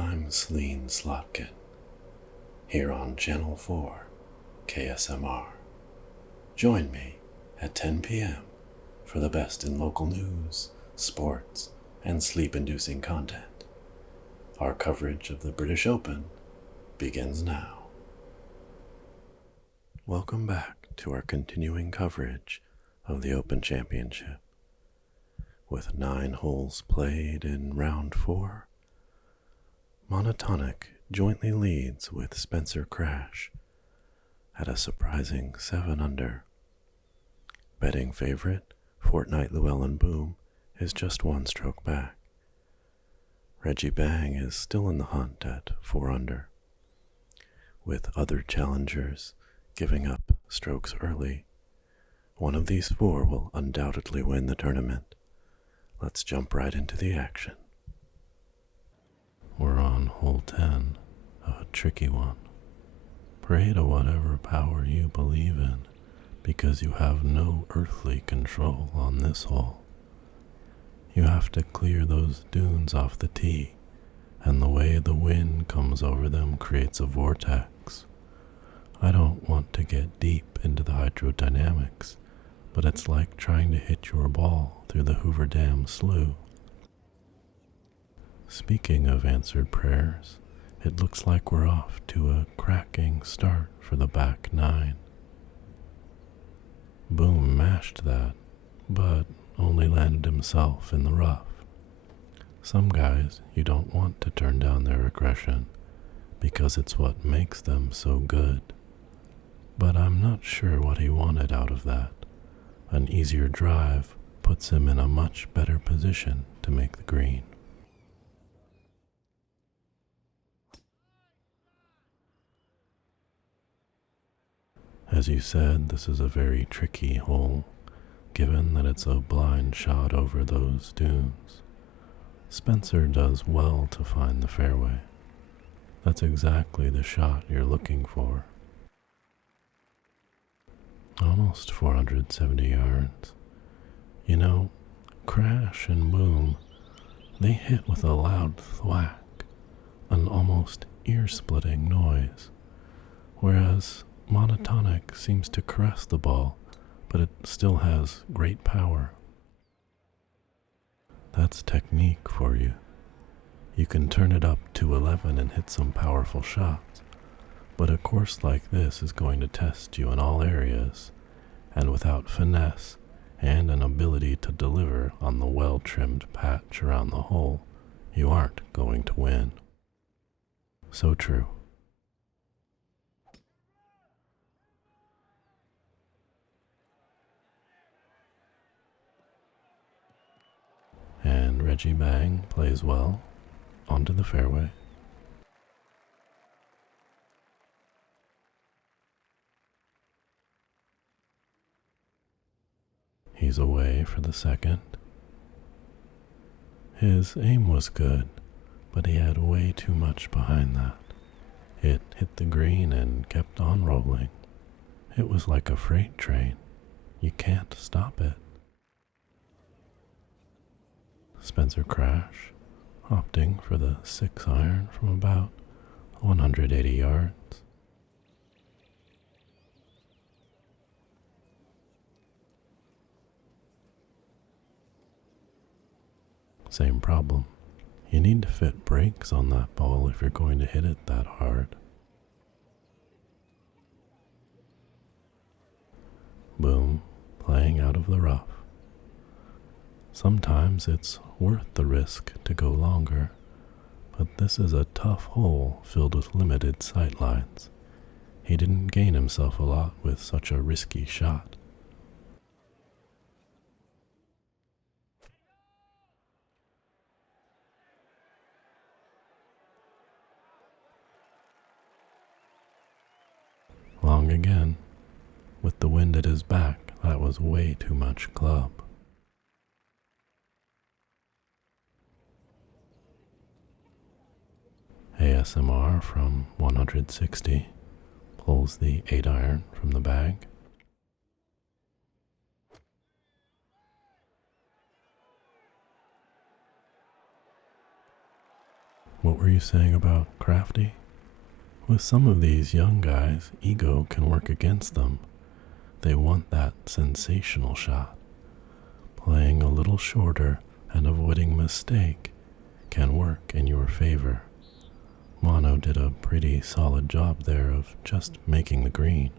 I'm Celine Slotkin, here on Channel 4, KSMR. Join me at 10 p.m. for the best in local news, sports, and sleep-inducing content. Our coverage of the British Open begins now. Welcome back to our continuing coverage of the Open Championship. With 9 holes played in round 4, Monotonic jointly leads with Spencer Crash at a surprising 7 under. Betting favorite Fortnite Llewellyn Boom is just 1 stroke back. Reggie Bang is still in the hunt at 4 under, with other challengers giving up strokes early. One of these 4 will undoubtedly win the tournament. Let's jump right into the action. We're on hole 10, a tricky one. Pray to whatever power you believe in, because you have no earthly control on this hole. You have to clear those dunes off the tee, and the way the wind comes over them creates a vortex. I don't want to get deep into the hydrodynamics, but it's like trying to hit your ball through the Hoover Dam slough. Speaking of answered prayers, it looks like we're off to a cracking start for the back 9. Boom mashed that, but only landed himself in the rough. Some guys you don't want to turn down their aggression because it's what makes them so good. But I'm not sure what he wanted out of that. An easier drive puts him in a much better position to make the green. As you said, this is a very tricky hole, given that it's a blind shot over those dunes. Spencer does well to find the fairway. That's exactly the shot you're looking for. Almost 470 yards. You know, Crash and Boom, they hit with a loud thwack, an almost ear-splitting noise, whereas Monotonic seems to caress the ball, but it still has great power. That's technique for you. You can turn it up to 11 and hit some powerful shots, but a course like this is going to test you in all areas, and without finesse and an ability to deliver on the well-trimmed patch around the hole, you aren't going to win. So true. And Reggie Bang plays well onto the fairway. He's away for the second. His aim was good, but he had way too much behind that. It hit the green and kept on rolling. It was like a freight train. You can't stop it. Spencer Crash, opting for the 6 iron from about 180 yards. Same problem. You need to fit brakes on that ball if you're going to hit it that hard. Boom, playing out of the rough. Sometimes it's worth the risk to go longer, but this is a tough hole filled with limited sight lines. He didn't gain himself a lot with such a risky shot. Long again. With the wind at his back, that was way too much club. ASMR from 160 pulls the 8 iron from the bag. What were you saying about Crafty? With some of these young guys, ego can work against them. They want that sensational shot. Playing a little shorter and avoiding mistake can work in your favor. Mono did a pretty solid job there of just making the green.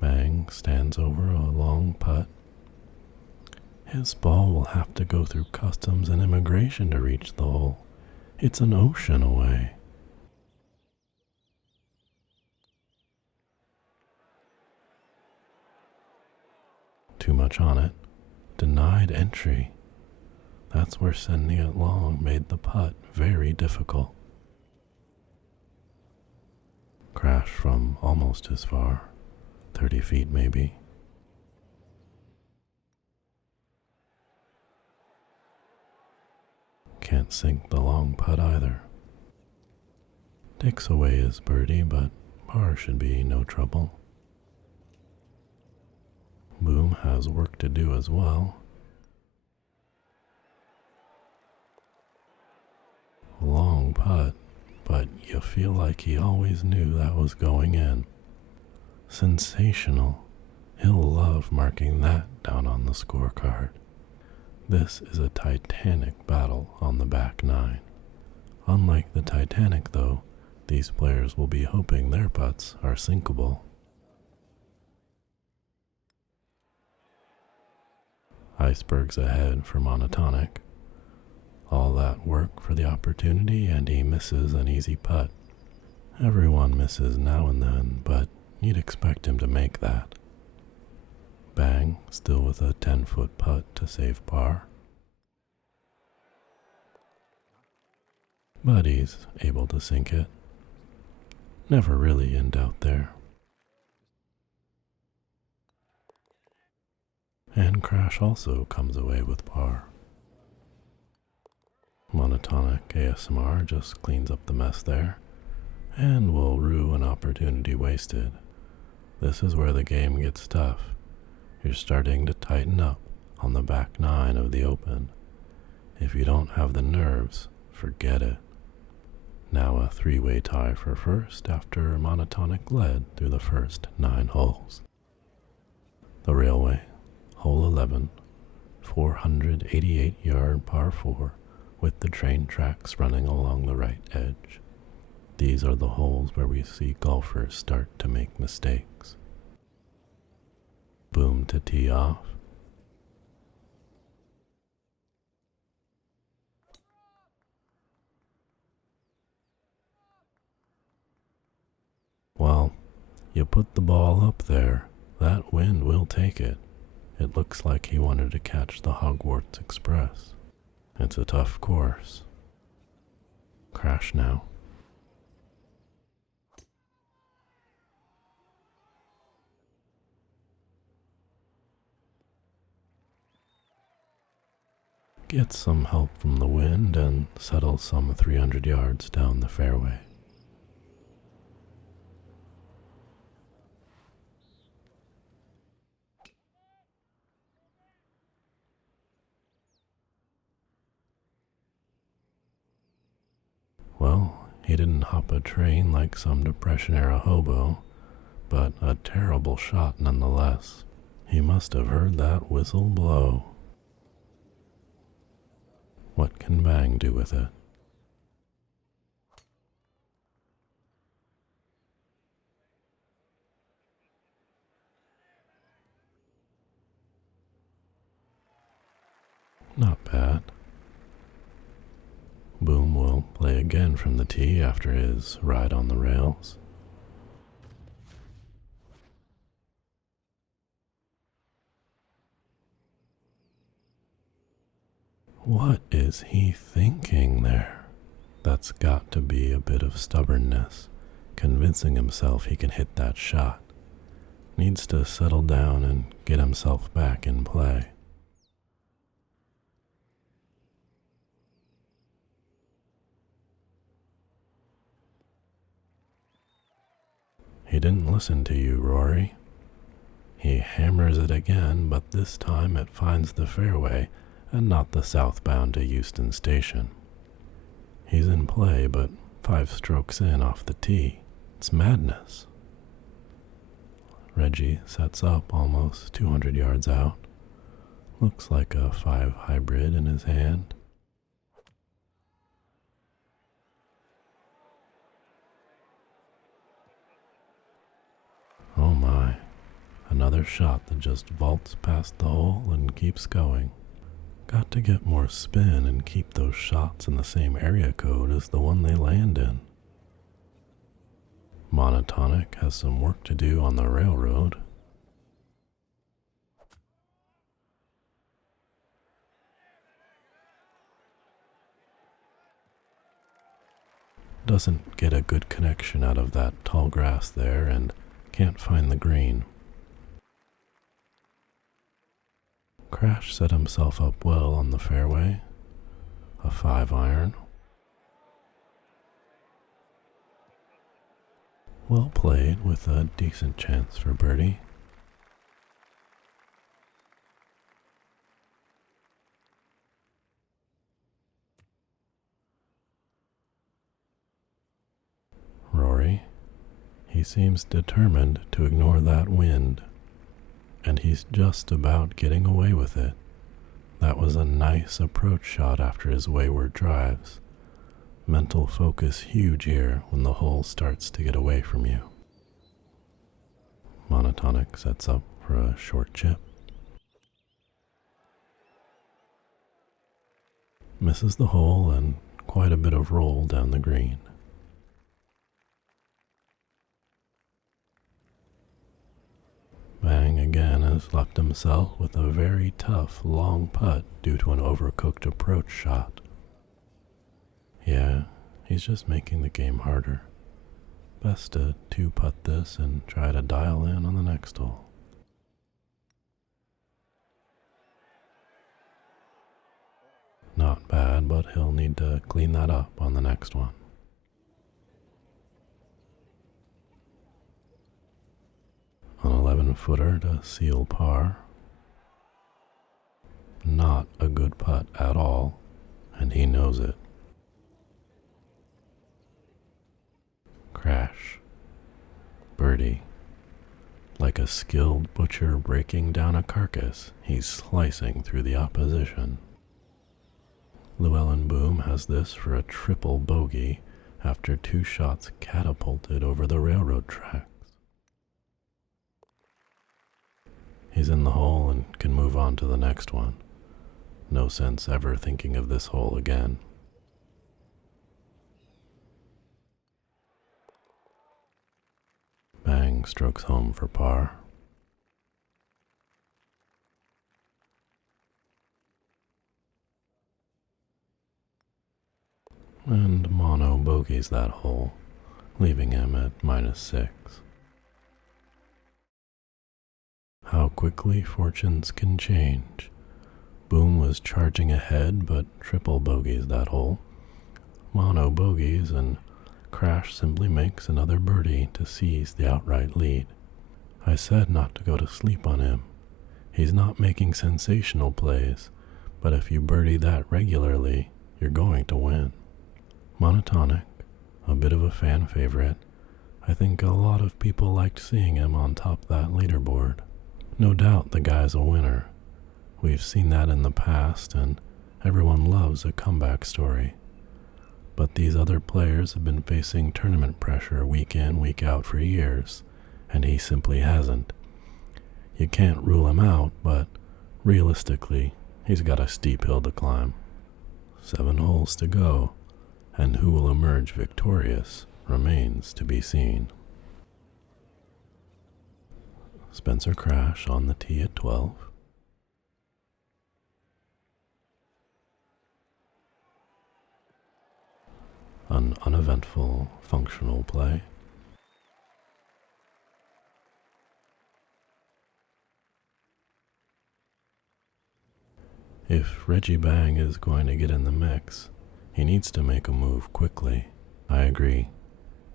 Bang stands over a long putt. His ball will have to go through customs and immigration to reach the hole. It's an ocean away. Too much on it. Denied entry. That's where sending it long made the putt very difficult. Crash from almost as far, 30 feet maybe. Can't sink the long putt either. Takes away his birdie, but par should be no trouble. Boom has work to do as well. Long putt, but you feel like he always knew that was going in. Sensational. He'll love marking that down on the scorecard. This is a titanic battle on the back nine. Unlike the Titanic, though, these players will be hoping their putts are sinkable. Icebergs ahead for Monotonic. All that work for the opportunity, and he misses an easy putt. Everyone misses now and then, but you'd expect him to make that. Bang, still with a 10-foot putt to save par. But he's able to sink it. Never really in doubt there. And Crash also comes away with par. Monotonic ASMR just cleans up the mess there, and will rue an opportunity wasted. This is where the game gets tough. You're starting to tighten up on the back nine of the Open. If you don't have the nerves, forget it. Now a three-way tie for first after Monotonic led through the first 9 holes. The Railway, hole 11, 488-yard par 4 with the train tracks running along the right edge. These are the holes where we see golfers start to make mistakes. Boom to tee off. Well, you put the ball up there, that wind will take it. It looks like he wanted to catch the Hogwarts Express. It's a tough course. Crash now. Gets some help from the wind and settles some 300 yards down the fairway. Well, he didn't hop a train like some Depression-era hobo, but a terrible shot nonetheless. He must have heard that whistle blow. What can Bang do with it? Not bad. Boom will play again from the tee after his ride on the rails. What is he thinking there? That's got to be a bit of stubbornness, convincing himself he can hit that shot. Needs to settle down and get himself back in play. He didn't listen to you, Rory. He hammers it again, but this time it finds the fairway and not the southbound to Euston Station. He's in play, but 5 strokes in off the tee. It's madness. Reggie sets up almost 200 yards out. Looks like a 5 hybrid in his hand. Oh my, another shot that just vaults past the hole and keeps going. Got to get more spin and keep those shots in the same area code as the one they land in. Monotonic has some work to do on the railroad. Doesn't get a good connection out of that tall grass there and can't find the green. Crash set himself up well on the fairway. A 5-iron. Well played with a decent chance for birdie. Rory, he seems determined to ignore that wind, and he's just about getting away with it. That was a nice approach shot after his wayward drives. Mental focus huge here when the hole starts to get away from you. Monotonic sets up for a short chip. Misses the hole and quite a bit of roll down the green. Bang again has left himself with a very tough long putt due to an overcooked approach shot. Yeah, he's just making the game harder. Best to 2-putt this and try to dial in on the next hole. Not bad, but he'll need to clean that up on the next one. An 11-footer to seal par. Not a good putt at all, and he knows it. Crash. Birdie. Like a skilled butcher breaking down a carcass, he's slicing through the opposition. Llewellyn Boom has this for a triple bogey after 2 shots catapulted over the railroad tracks. He's in the hole and can move on to the next one. No sense ever thinking of this hole again. Bang strokes home for par. And Mono bogeys that hole, leaving him at -6. How quickly fortunes can change. Boom was charging ahead, but triple bogeys that hole. Mono bogeys, and Crash simply makes another birdie to seize the outright lead. I said not to go to sleep on him. He's not making sensational plays, but if you birdie that regularly, you're going to win. Monotonic, a bit of a fan favorite. I think a lot of people liked seeing him on top of that leaderboard. No doubt the guy's a winner. We've seen that in the past, and everyone loves a comeback story. But these other players have been facing tournament pressure week in, week out for years, and he simply hasn't. You can't rule him out, but realistically, he's got a steep hill to climb. 7 holes to go, and who will emerge victorious remains to be seen. Spencer Crash on the tee at 12. An uneventful, functional play. If Reggie Bang is going to get in the mix, he needs to make a move quickly. I agree.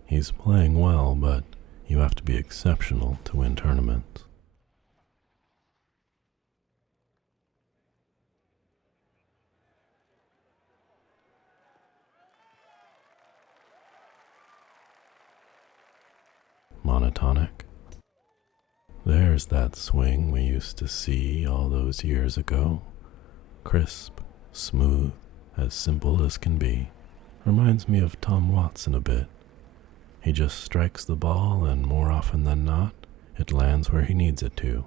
He's playing well, but you have to be exceptional to win tournaments. Monotonic. There's that swing we used to see all those years ago. Crisp, smooth, as simple as can be. Reminds me of Tom Watson a bit. He just strikes the ball and more often than not, it lands where he needs it to.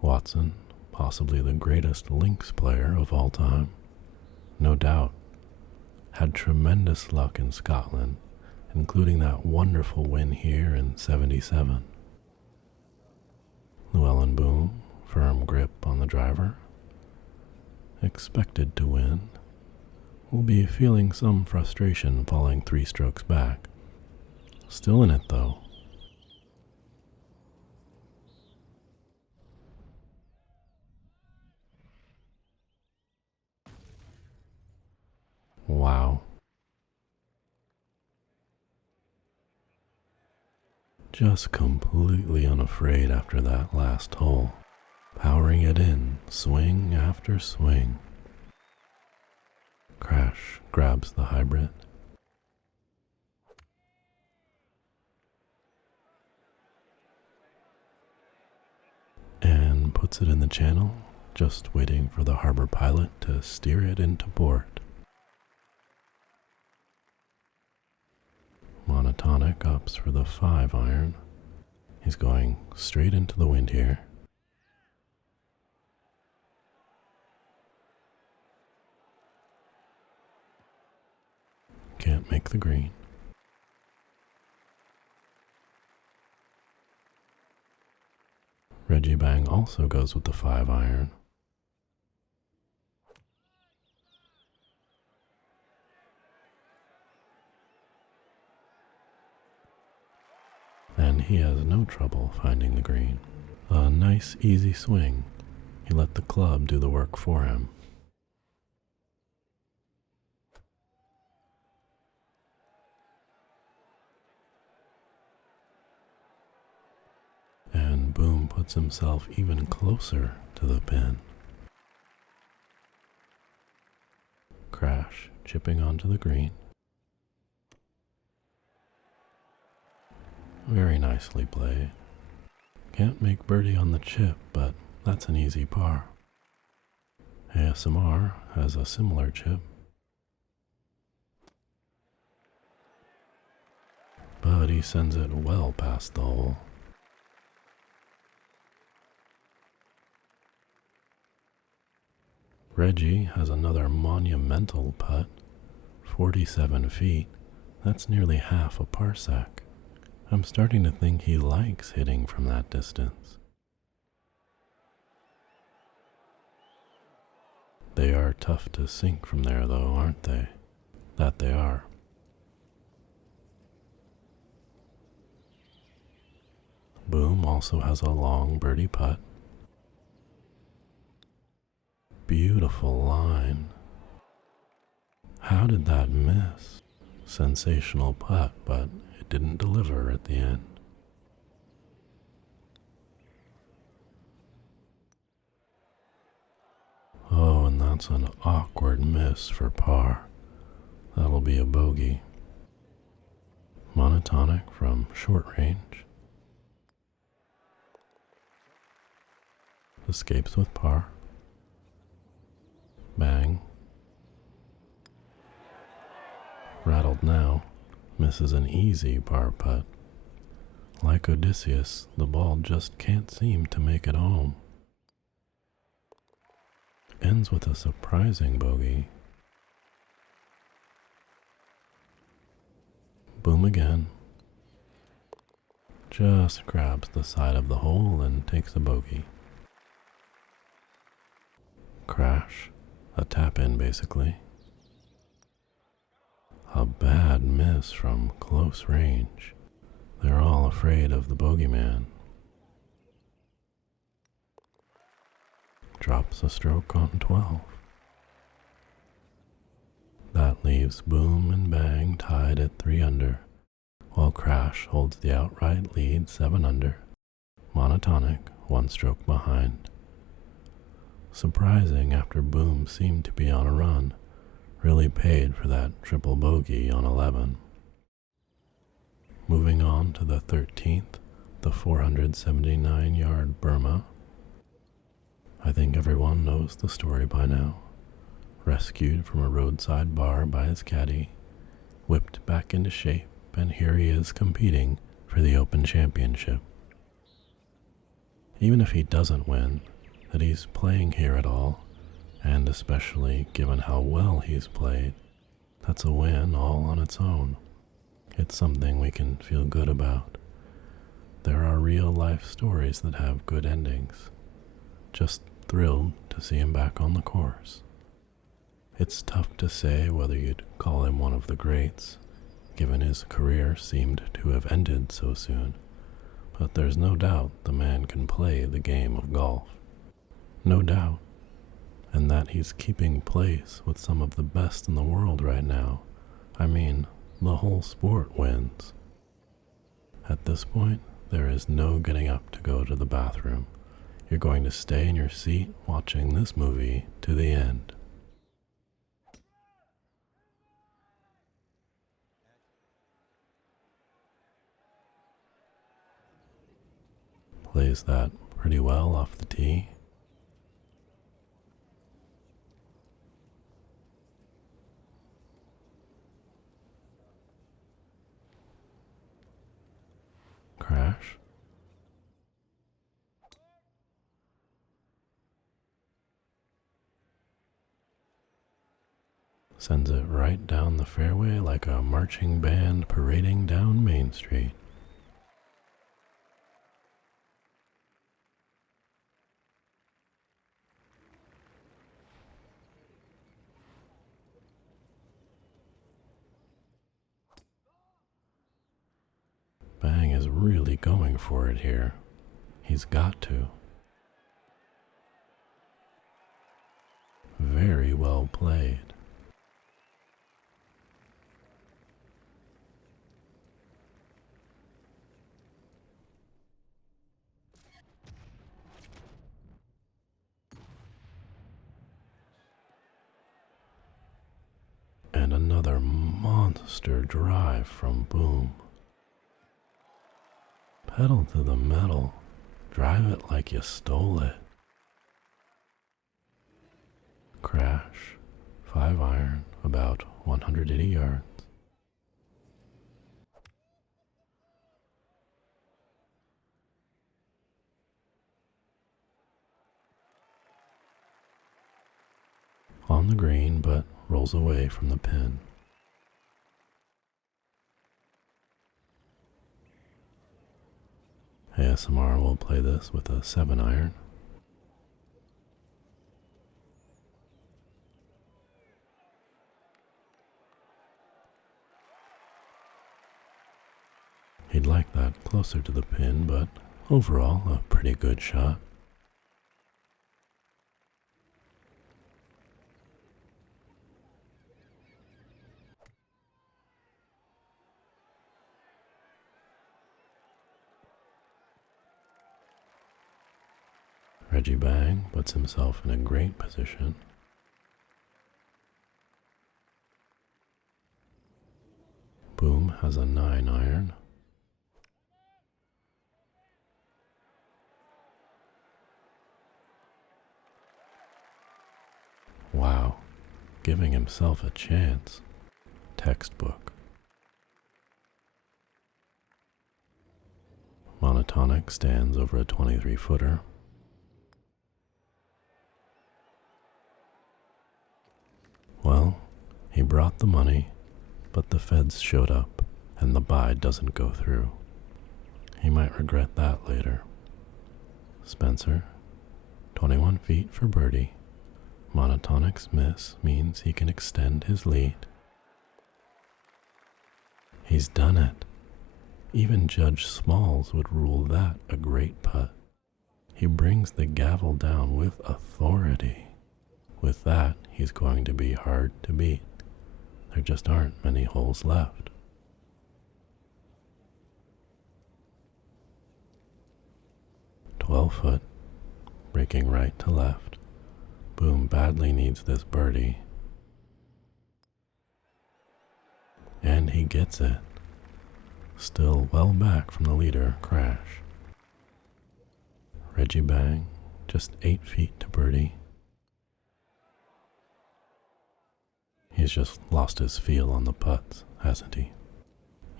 Watson, possibly the greatest links player of all time. No doubt. Had tremendous luck in Scotland, including that wonderful win here in '77. Llewellyn Boom, firm grip on the driver. Expected to win. Will be feeling some frustration falling 3 strokes back. Still in it though. Wow. Just completely unafraid after that last hole. Powering it in, swing after swing. Crash grabs the hybrid. And puts it in the channel, just waiting for the harbor pilot to steer it into port. Monotonic opts for the 5-iron. He's going straight into the wind here. Can't make the green. Reggie Bang also goes with the 5-iron. And he has no trouble finding the green. A nice easy swing. He let the club do the work for him. And Boom puts himself even closer to the pin. Crash chipping onto the green. Very nicely played. Can't make birdie on the chip, but that's an easy par. ASMR has a similar chip. But he sends it well past the hole. Reggie has another monumental putt, 47 feet. That's nearly half a parsec. I'm starting to think he likes hitting from that distance. They are tough to sink from there though, aren't they? That they are. Boom also has a long birdie putt. Beautiful line. How did that miss? Sensational putt, but it didn't deliver at the end. Oh, and that's an awkward miss for par. That'll be a bogey. Monotonic from short range. Escapes with par. Bang. Rattled now, misses an easy par putt. Like Odysseus, the ball just can't seem to make it home. Ends with a surprising bogey. Boom again. Just grabs the side of the hole and takes a bogey. Crash. A tap in basically. A bad miss from close range. They're all afraid of the bogeyman. Drops a stroke on 12. That leaves Boom and Bang tied at 3 under, while Crash holds the outright lead 7 under. Monotonic 1 stroke behind. Surprising after Boom seemed to be on a run. Really paid for that triple bogey on 11. Moving on to the 13th, the 479-yard Burma. I think everyone knows the story by now. Rescued from a roadside bar by his caddy, whipped back into shape, and here he is competing for the Open Championship. Even if he doesn't win, that he's playing here at all, and especially given how well he's played, that's a win all on its own. It's something we can feel good about. There are real life stories that have good endings. Just thrilled to see him back on the course. It's tough to say whether you'd call him one of the greats, given his career seemed to have ended so soon, but there's no doubt the man can play the game of golf. No doubt. And that he's keeping pace with some of the best in the world right now. I mean, the whole sport wins. At this point, there is no getting up to go to the bathroom. You're going to stay in your seat watching this movie to the end. Plays that pretty well off the tee. Crash. Sends it right down the fairway like a marching band parading down Main Street. Bang is really going for it here. He's got to. Very well played. And another monster drive from Boom. Pedal to the metal. Drive it like you stole it. Crash. 5-iron, about 180 yards. On the green, but rolls away from the pin. ASMR will play this with a 7-iron. He'd like that closer to the pin, but overall a pretty good shot. Reggie Bang puts himself in a great position. Boom has a 9-iron. Wow, giving himself a chance. Textbook. Monotonic stands over a 23-footer. Well, he brought the money, but the feds showed up, and the buy doesn't go through. He might regret that later. Spencer, 21 feet for birdie. Monotonic's miss means he can extend his lead. He's done it. Even Judge Smalls would rule that a great putt. He brings the gavel down with authority. With that, he's going to be hard to beat. There just aren't many holes left. "12-foot, breaking right to left. Boom badly needs this birdie. And he gets it. Still well back from the leader, Crash. Reggie Bang, just 8 feet to birdie. He's just lost his feel on the putts, hasn't he?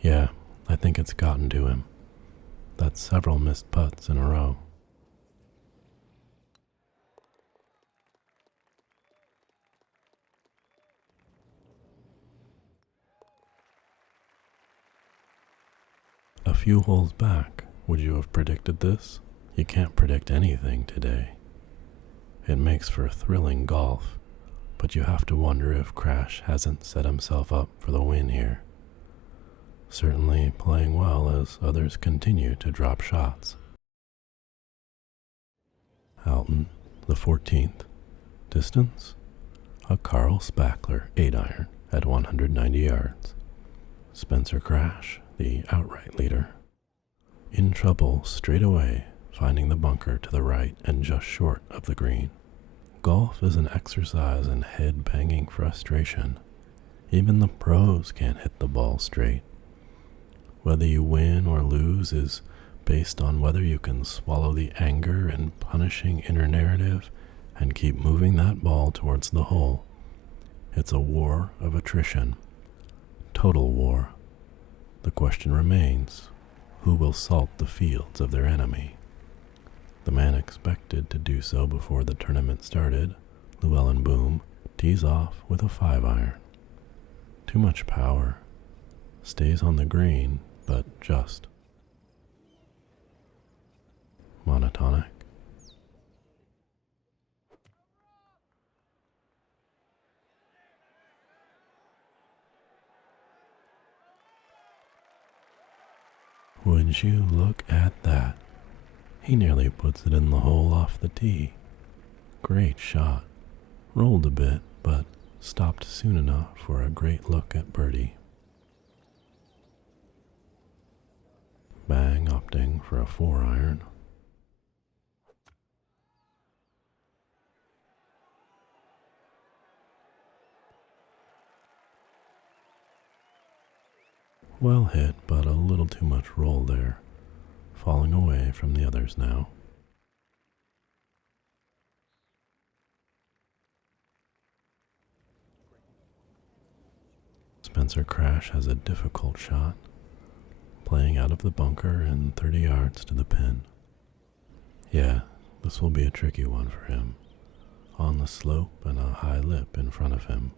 Yeah, I think it's gotten to him. That's several missed putts in a row. A few holes back, would you have predicted this? You can't predict anything today. It makes for thrilling golf, but you have to wonder if Crash hasn't set himself up for the win here. Certainly playing well as others continue to drop shots. Alton, the 14th. Distance? A Carl Spackler 8-iron at 190 yards. Spencer Crash, the outright leader. In trouble straight away, finding the bunker to the right and just short of the green. Golf is an exercise in head-banging frustration. Even the pros can't hit the ball straight. Whether you win or lose is based on whether you can swallow the anger and punishing inner narrative and keep moving that ball towards the hole. It's a war of attrition. Total war. The question remains, who will salt the fields of their enemy? The man expected to do so before the tournament started, Llewellyn Boom, tees off with a 5-iron. Too much power. Stays on the green, but just. Monotonic. Would you look at that? He nearly puts it in the hole off the tee. Great shot. Rolled a bit, but stopped soon enough for a great look at birdie. Bang opting for a 4-iron. Well hit, but a little too much roll there, falling away from the others now. Spencer Crash has a difficult shot, playing out of the bunker and 30 yards to the pin. Yeah, this will be a tricky one for him, on the slope and a high lip in front of him.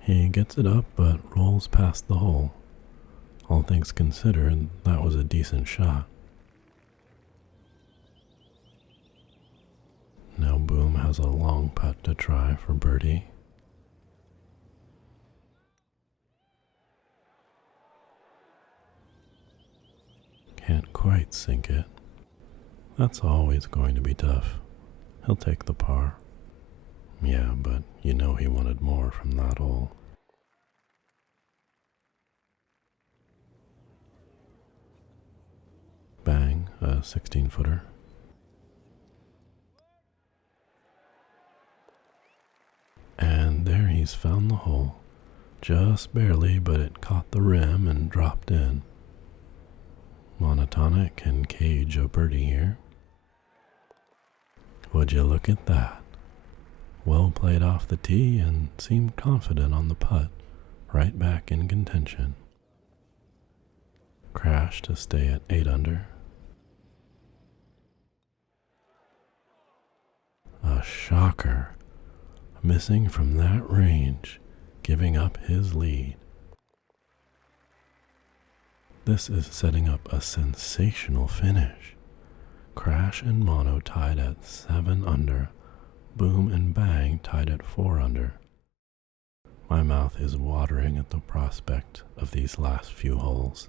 He gets it up but rolls past the hole. All things considered, that was a decent shot. Now Boom has a long putt to try for birdie. Can't quite sink it. That's always going to be tough. He'll take the par. Yeah, but you know he wanted more from that hole. Bang, a 16-footer. And there he's found the hole. Just barely, but it caught the rim and dropped in. Monotonic can cage a birdie here. Would you look at that? Well played off the tee and seemed confident on the putt, right back in contention. Crash to stay at 8 under. A shocker, missing from that range, giving up his lead. This is setting up a sensational finish. Crash and Mono tied at 7 under. Boom and Bang tied at 4 under. My mouth is watering at the prospect of these last few holes.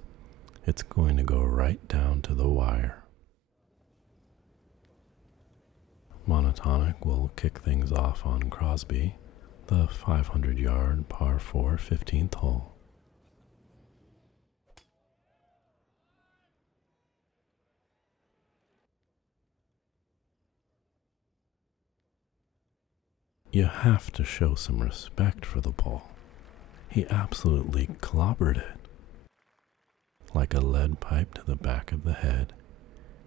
It's going to go right down to the wire. Monotonic will kick things off on Crosby, the 500-yard par 4 15th hole. You have to show some respect for the ball. He absolutely clobbered it. Like a lead pipe to the back of the head,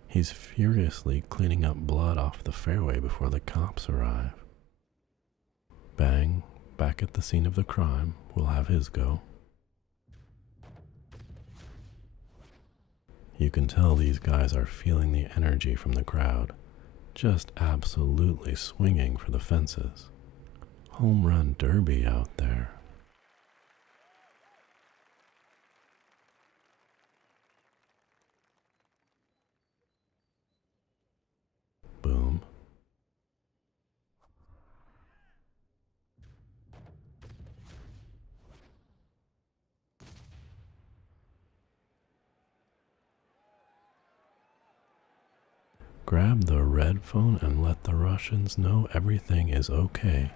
he's furiously cleaning up blood off the fairway before the cops arrive. Bang, back at the scene of the crime, will have his go. You can tell these guys are feeling the energy from the crowd, just absolutely swinging for the fences. Home run derby out there. Boom. Grab the red phone and let the Russians know everything is okay.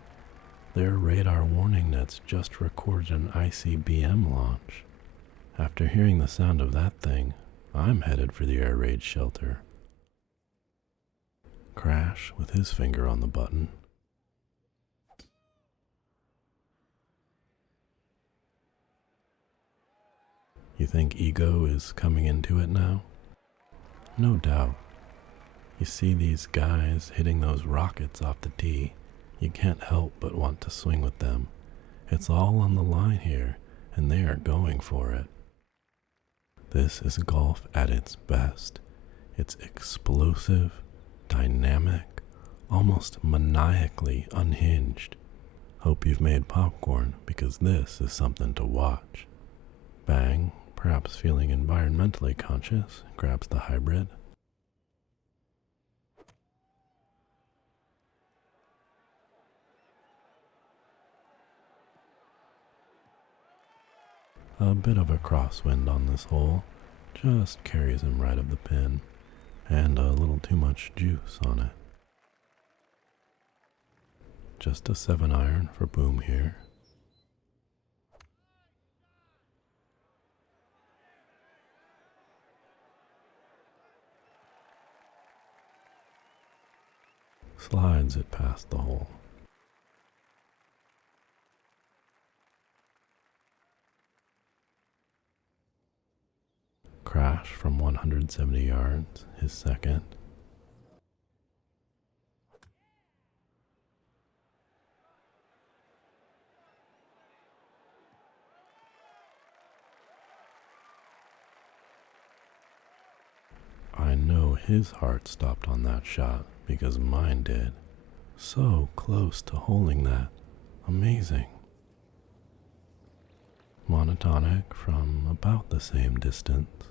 Their radar warning nets just recorded an ICBM launch. After hearing the sound of that thing, I'm headed for the air raid shelter. Crash with his finger on the button. You think ego is coming into it now? No doubt. You see these guys hitting those rockets off the tee, you can't help but want to swing with them. It's all on the line here, and they are going for it. This is golf at its best. It's explosive, dynamic, almost maniacally unhinged. Hope you've made popcorn, because this is something to watch. Bang, perhaps feeling environmentally conscious, grabs the hybrid. A bit of a crosswind on this hole, just carries him right of the pin, and a little too much juice on it. Just a 7-iron for Boom here. Slides it past the hole. Crash from 170 yards, his second. I know his heart stopped on that shot because mine did. So close to holding that. Amazing. Monotonic from about the same distance.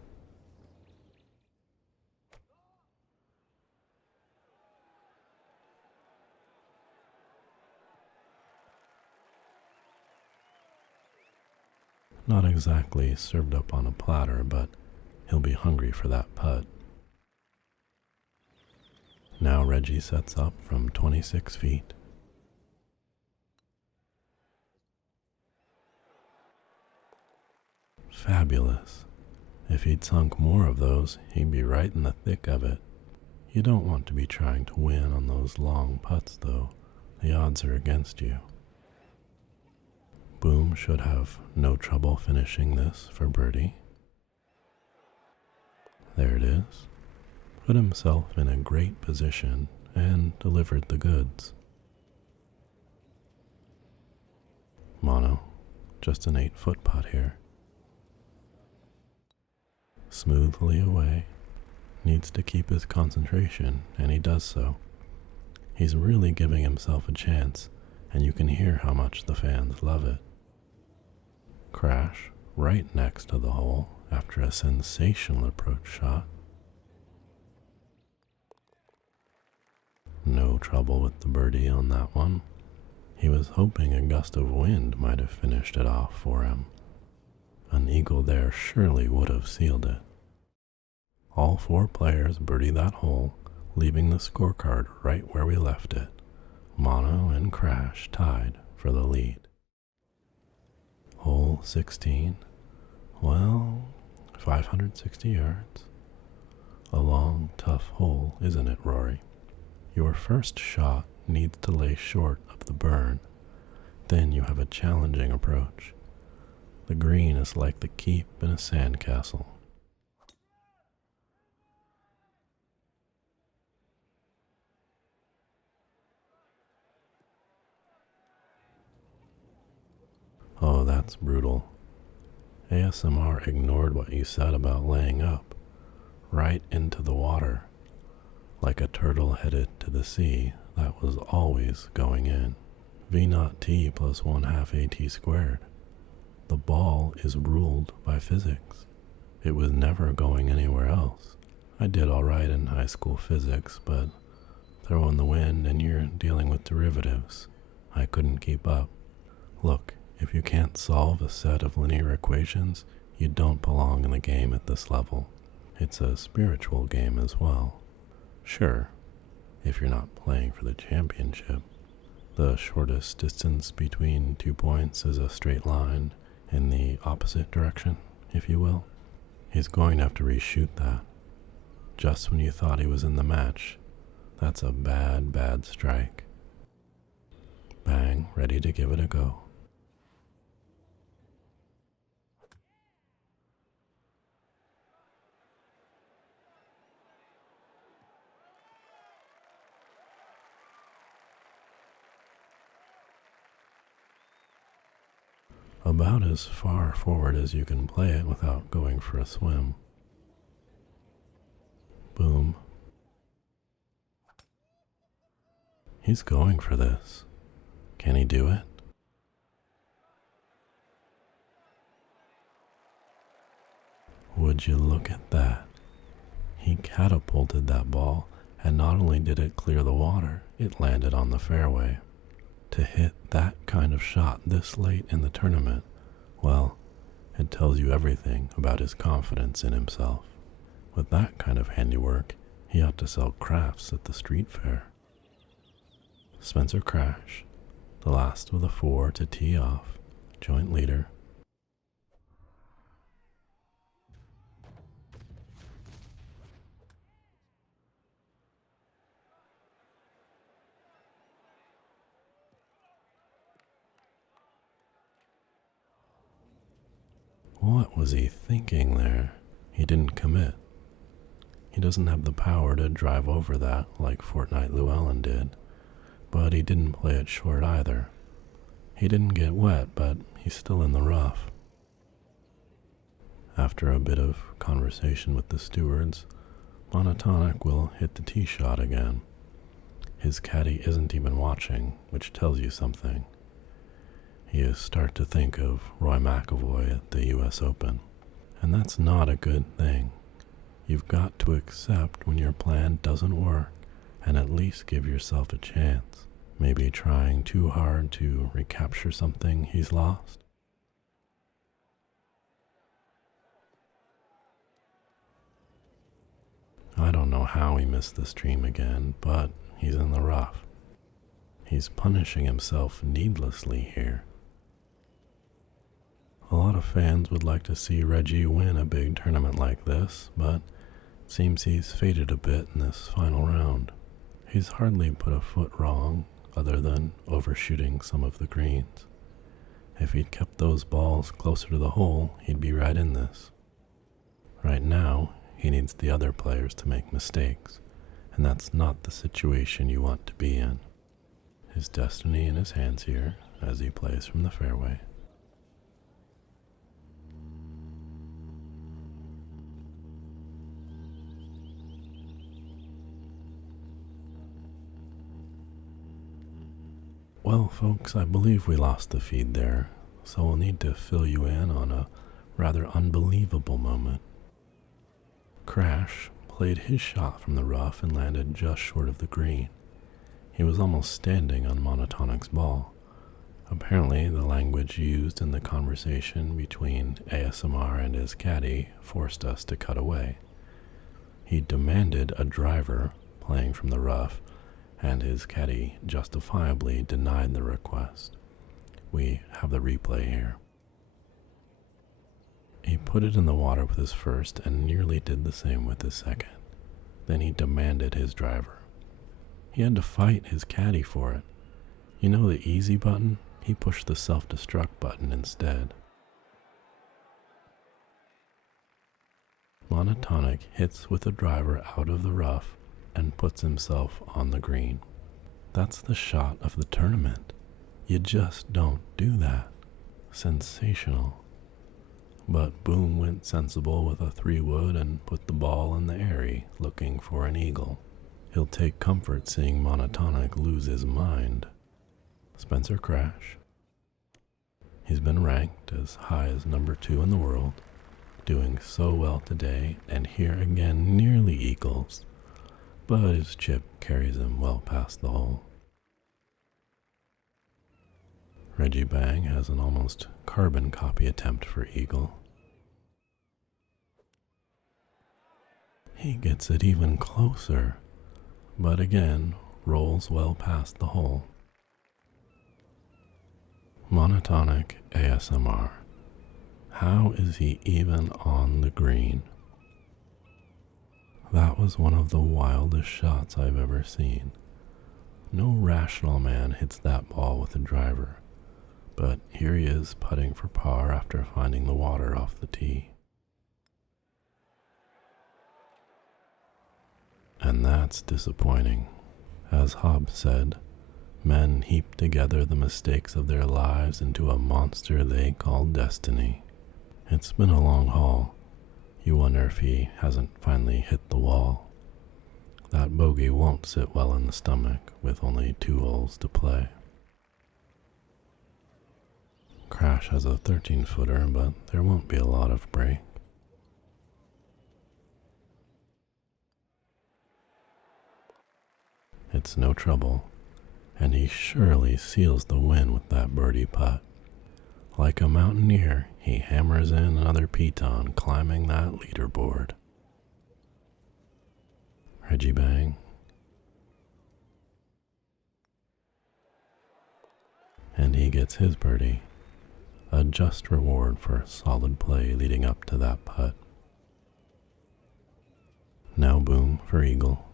Not exactly served up on a platter, but he'll be hungry for that putt. Now Reggie sets up from 26 feet. Fabulous. If he'd sunk more of those, he'd be right in the thick of it. You don't want to be trying to win on those long putts, though. The odds are against you. Boom should have no trouble finishing this for birdie. There it is. Put himself in a great position and delivered the goods. Mono, just an 8-foot putt here. Smoothly away. Needs to keep his concentration, and he does so. He's really giving himself a chance, and you can hear how much the fans love it. Crash right next to the hole after a sensational approach shot. No trouble with the birdie on that one. He was hoping a gust of wind might have finished it off for him. An eagle there surely would have sealed it. All 4 players birdie that hole, leaving the scorecard right where we left it. Mono and Crash tied for the lead. Hole 16. Well, 560 yards. A long, tough hole, isn't it, Rory? Your first shot needs to lay short of the burn. Then you have a challenging approach. The green is like the keep in a sandcastle. Oh, that's brutal. ASMR ignored what you said about laying up, right into the water, like a turtle headed to the sea that was always going in. V naught T plus 1/2 AT squared. The ball is ruled by physics. It was never going anywhere else. I did all right in high school physics, but throw in the wind and you're dealing with derivatives. I couldn't keep up. Look, if you can't solve a set of linear equations, you don't belong in the game at this level. It's a spiritual game as well. Sure, if you're not playing for the championship. The shortest distance between 2 points is a straight line in the opposite direction, if you will. He's going to have to reshoot that. Just when you thought he was in the match, that's a bad, bad strike. Bang, ready to give it a go. About as far forward as you can play it without going for a swim. Boom. He's going for this. Can he do it? Would you look at that? He catapulted that ball, and not only did it clear the water, it landed on the fairway. To hit that kind of shot this late in the tournament, well, it tells you everything about his confidence in himself. With that kind of handiwork, he ought to sell crafts at the street fair. Spencer Crash, the last with a 4 to tee off, joint leader. What was he thinking there? He didn't commit. He doesn't have the power to drive over that like Fortnite Llewellyn did, but he didn't play it short either. He didn't get wet, but he's still in the rough. After a bit of conversation with the stewards, Monotonic will hit the tee shot again. His caddy isn't even watching, which tells you something. You start to think of Rory McIlroy at the US Open, and that's not a good thing. You've got to accept when your plan doesn't work and at least give yourself a chance. Maybe trying too hard to recapture something he's lost. I don't know how he missed the stream again, but he's in the rough. He's punishing himself needlessly here. A lot of fans would like to see Reggie win a big tournament like this, but it seems he's faded a bit in this final round. He's hardly put a foot wrong, other than overshooting some of the greens. If he'd kept those balls closer to the hole, he'd be right in this. Right now, he needs the other players to make mistakes, and that's not the situation you want to be in. His destiny in his hands here as he plays from the fairway. Well, folks, I believe we lost the feed there, so we'll need to fill you in on a rather unbelievable moment. Crash played his shot from the rough and landed just short of the green. He was almost standing on Monotonic's ball. Apparently, the language used in the conversation between ASMR and his caddy forced us to cut away. He demanded a driver playing from the rough, and his caddy justifiably denied the request. We have the replay here. He put it in the water with his first and nearly did the same with his second. Then he demanded his driver. He had to fight his caddy for it. You know the easy button? He pushed the self-destruct button instead. Monotonic hits with the driver out of the rough and puts himself on the green. That's the shot of the tournament. You just don't do that. Sensational. But Boom went sensible with a 3-wood and put the ball in the airy, looking for an eagle. He'll take comfort seeing Monotonic lose his mind. Spencer Crash. He's been ranked as high as number 2 in the world, doing so well today, and here again nearly equals, but his chip carries him well past the hole. Reggie Bang has an almost carbon copy attempt for eagle. He gets it even closer, but again rolls well past the hole. Monotonic ASMR. How is he even on the green? That was one of the wildest shots I've ever seen. No rational man hits that ball with a driver, but here he is putting for par after finding the water off the tee. And that's disappointing. As Hobbes said, men heap together the mistakes of their lives into a monster they call destiny. It's been a long haul. You wonder if he hasn't finally hit the wall. That bogey won't sit well in the stomach with only 2 holes to play. Crash has a 13-footer, but there won't be a lot of break. It's no trouble, and he surely seals the win with that birdie putt. Like a mountaineer, he hammers in another piton, climbing that leaderboard. Reggie Bang. And he gets his birdie, a just reward for solid play leading up to that putt. Now Boom for eagle.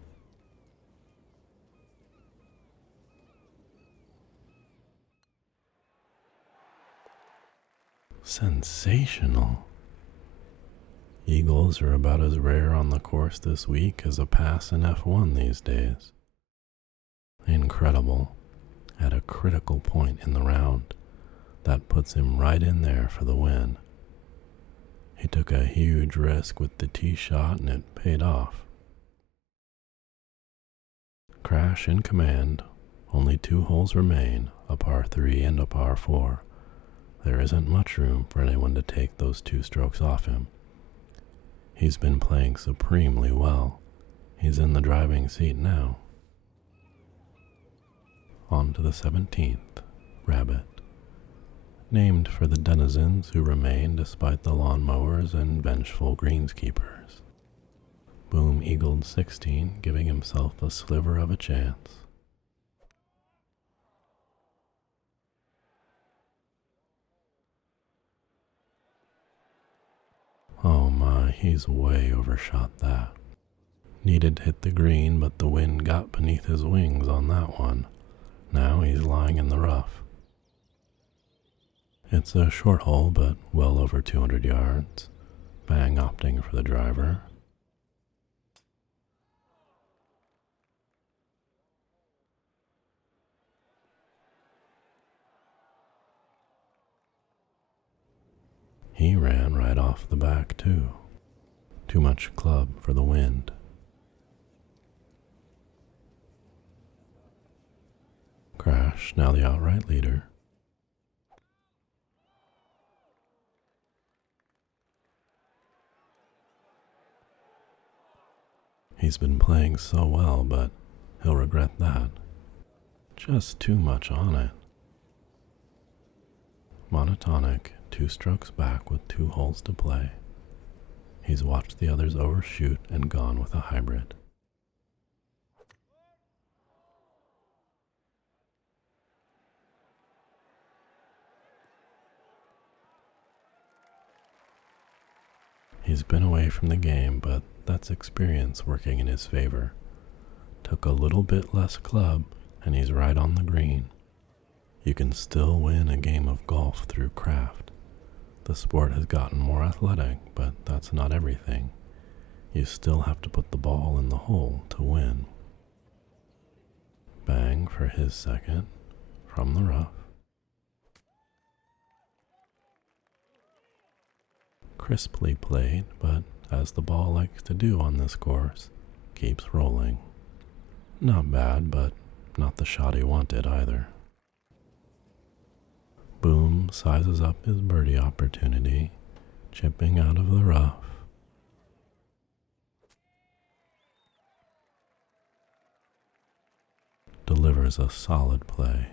Sensational. Eagles are about as rare on the course this week as a pass in F1 these days. Incredible. At a critical point in the round, that puts him right in there for the win. He took a huge risk with the tee shot and it paid off. Crash in command. Only 2 holes remain, a par 3 and a par 4. There isn't much room for anyone to take those 2 strokes off him. He's been playing supremely well. He's in the driving seat now. On to the 17th, Rabbit. Named for the denizens who remain despite the lawnmowers and vengeful greenskeepers. Boom eagled 16, giving himself a sliver of a chance. Oh my, he's way overshot that. Needed to hit the green, but the wind got beneath his wings on that one. Now he's lying in the rough. It's a short hole, but well over 200 yards. Bang opting for the driver. He ran right off the back too. Too much club for the wind. Crash, now the outright leader. He's been playing so well, but he'll regret that. Just too much on it. Monotonic, 2 strokes back with 2 holes to play. He's watched the others overshoot and gone with a hybrid. He's been away from the game, but that's experience working in his favor. Took a little bit less club, and he's right on the green. You can still win a game of golf through craft. The sport has gotten more athletic, but that's not everything. You still have to put the ball in the hole to win. Bang for his second from the rough. Crisply played, but as the ball likes to do on this course, keeps rolling. Not bad, but not the shot he wanted either. Boom sizes up his birdie opportunity, chipping out of the rough. Delivers a solid play.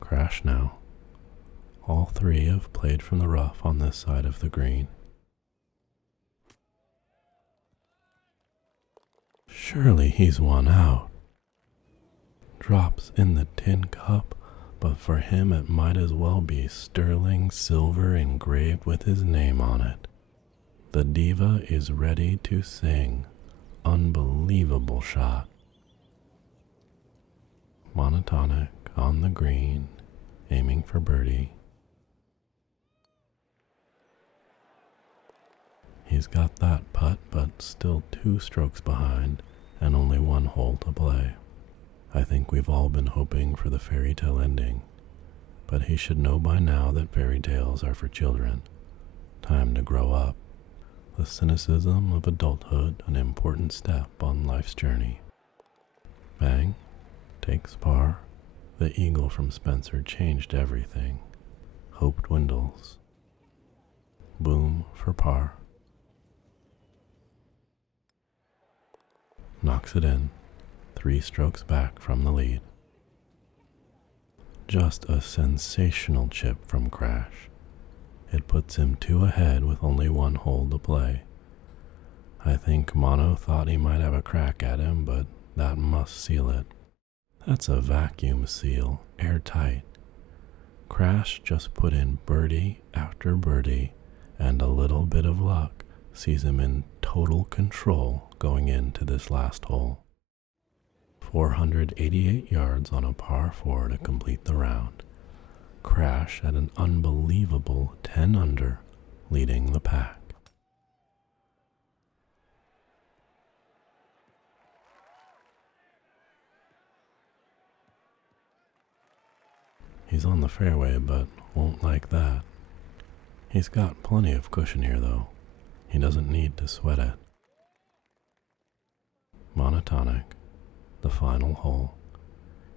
Crash now. All three have played from the rough on this side of the green. Surely he's one out. Drops in the tin cup, but for him it might as well be sterling silver engraved with his name on it. The diva is ready to sing. Unbelievable shot. Monotonic on the green, aiming for birdie. He's got that putt, but still 2 strokes behind and only 1 hole to play. I think we've all been hoping for the fairy tale ending, but he should know by now that fairy tales are for children. Time to grow up. The cynicism of adulthood, an important step on life's journey. Bang, takes par. The eagle from Spencer changed everything. Hope dwindles. Boom for par. Knocks it in, 3 strokes back from the lead. Just a sensational chip from Crash. It puts him 2 ahead with only 1 hole to play. I think Mono thought he might have a crack at him, but that must seal it. That's a vacuum seal, airtight. Crash just put in birdie after birdie, and a little bit of luck sees him in total control going into this last hole. 488 yards on a par 4 to complete the round. Crash at an unbelievable 10 under, leading the pack. He's on the fairway, but won't like that. He's got plenty of cushion here, though. He doesn't need to sweat it. Monotonic, the final hole.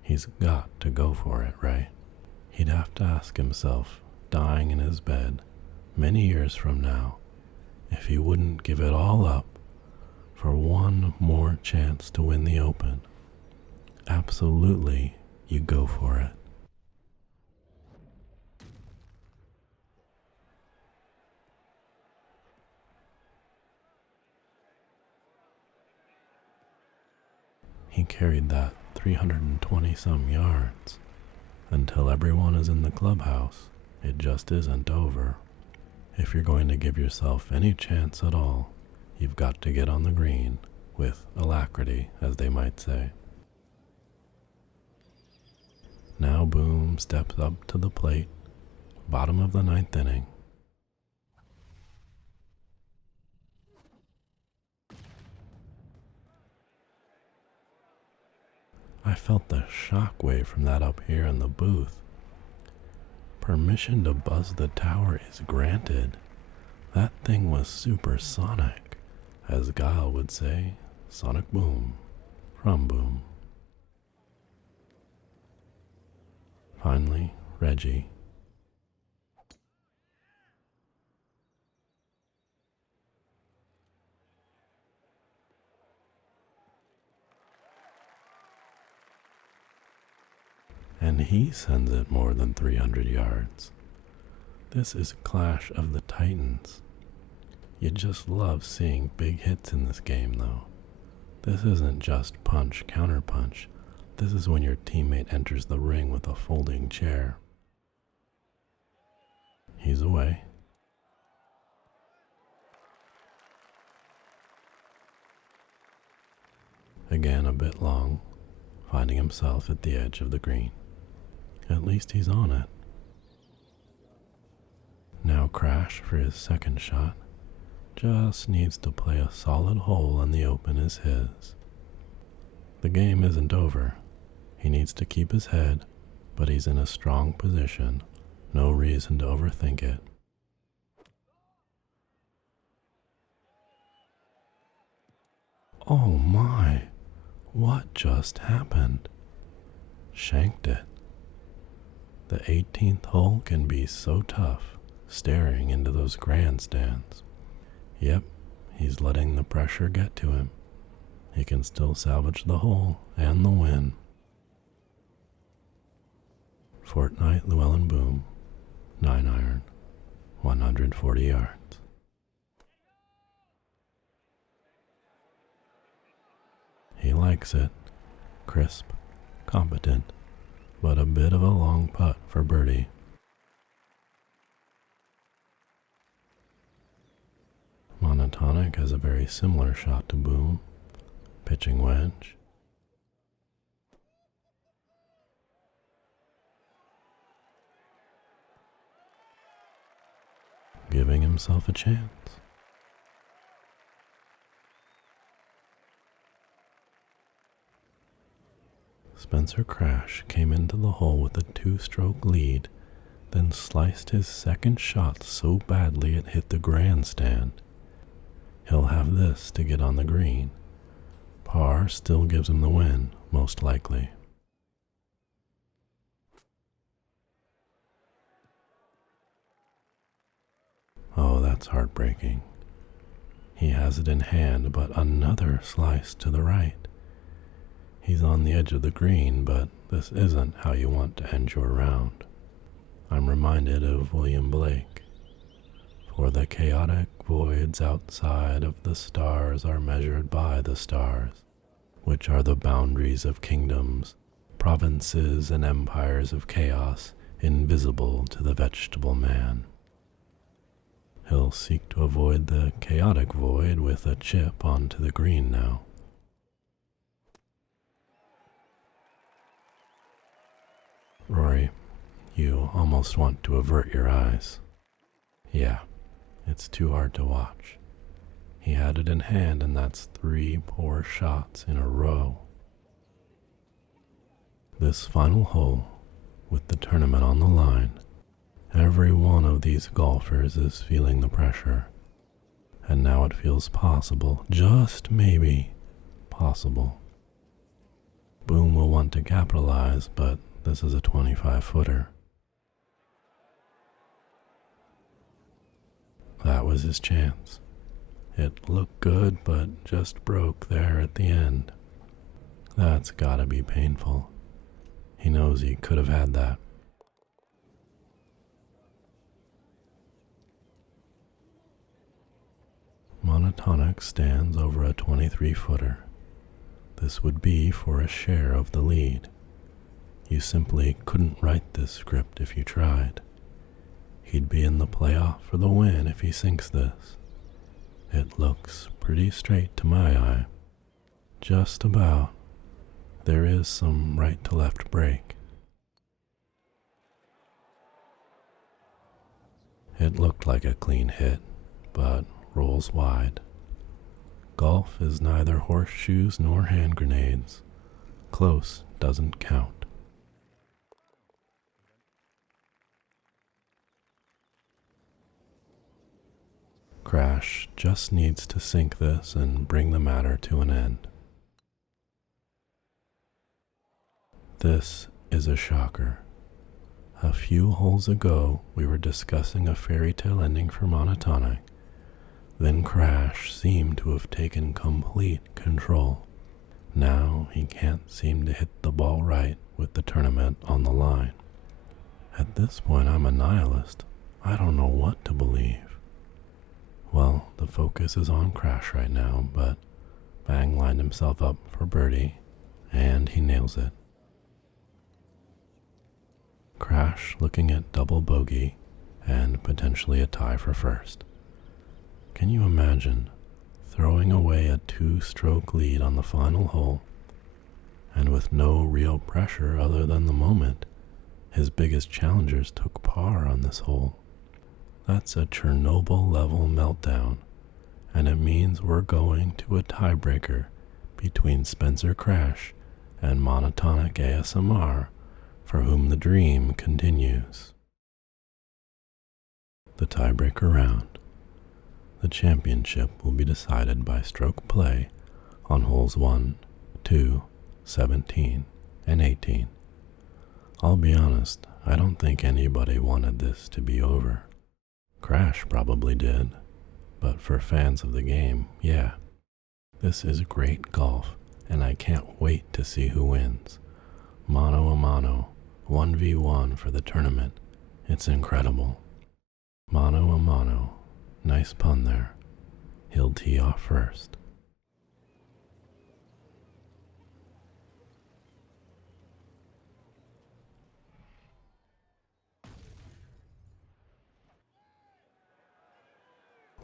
He's got to go for it, right? He'd have to ask himself, dying in his bed, many years from now, if he wouldn't give it all up for 1 more chance to win the Open. Absolutely, you go for it. He carried that 320 some yards. Until everyone is in the clubhouse, it just isn't over. If you're going to give yourself any chance at all, you've got to get on the green with alacrity, as they might say. Now Boom steps up to the plate, bottom of the 9th inning. I felt the shockwave from that up here in the booth. Permission to buzz the tower is granted. That thing was supersonic, as Guile would say, sonic boom, from Boom. Finally, Reggie. And he sends it more than 300 yards. This is Clash of the Titans. You just love seeing big hits in this game, though. This isn't just punch, counterpunch. This is when your teammate enters the ring with a folding chair. He's away. Again a bit long, finding himself at the edge of the green. At least he's on it. Now Crash, for his second shot, just needs to play a solid hole and the open is his. The game isn't over. He needs to keep his head, but he's in a strong position. No reason to overthink it. Oh my, what just happened? Shanked it. The 18th hole can be so tough, staring into those grandstands. Yep, he's letting the pressure get to him. He can still salvage the hole and the win. Fortnite Llewellyn Boom, 9-iron, 140 yards. He likes it. Crisp, competent, but a bit of a long putt for birdie. Monotonic has a very similar shot to Boom, pitching wedge. Giving himself a chance. Spencer Crash came into the hole with a 2-stroke lead, then sliced his second shot so badly it hit the grandstand. He'll have this to get on the green. Par still gives him the win, most likely. Oh, that's heartbreaking. He has it in hand, but another slice to the right. He's on the edge of the green, but this isn't how you want to end your round. I'm reminded of William Blake. For the chaotic voids outside of the stars are measured by the stars, which are the boundaries of kingdoms, provinces, and empires of chaos, invisible to the vegetable man. He'll seek to avoid the chaotic void with a chip onto the green now. Rory, you almost want to avert your eyes. Yeah, it's too hard to watch. He had it in hand, and that's 3 poor shots in a row. This final hole, with the tournament on the line, every one of these golfers is feeling the pressure. And now it feels possible, just maybe possible. Boom will want to capitalize, but this is a 25-footer. That was his chance. It looked good, but just broke there at the end. That's gotta be painful. He knows he could have had that. Monotonic stands over a 23-footer. This would be for a share of the lead. You simply couldn't write this script if you tried. He'd be in the playoff for the win if he sinks this. It looks pretty straight to my eye. Just about. There is some right to left break. It looked like a clean hit, but rolls wide. Golf is neither horseshoes nor hand grenades. Close doesn't count. Crash just needs to sink this and bring the matter to an end. This is a shocker. A few holes ago, we were discussing a fairy tale ending for Monotonic. Then Crash seemed to have taken complete control. Now he can't seem to hit the ball right with the tournament on the line. At this point, I'm a nihilist. I don't know what to believe. Well, the focus is on Crash right now, but Bang lined himself up for birdie, and he nails it. Crash looking at double bogey and potentially a tie for first. Can you imagine throwing away a 2-stroke lead on the final hole, and with no real pressure other than the moment, his biggest challengers took par on this hole? That's a Chernobyl-level meltdown, and it means we're going to a tiebreaker between Spencer Crash and Monotonic ASMR, for whom the dream continues. The tiebreaker round. The championship will be decided by stroke play on holes 1, 2, 17, and 18. I'll be honest, I don't think anybody wanted this to be over. Crash probably did, but for fans of the game, yeah. This is great golf, and I can't wait to see who wins. Mano a mano, 1v1 for the tournament. It's incredible. Mano a mano, nice pun there. He'll tee off first.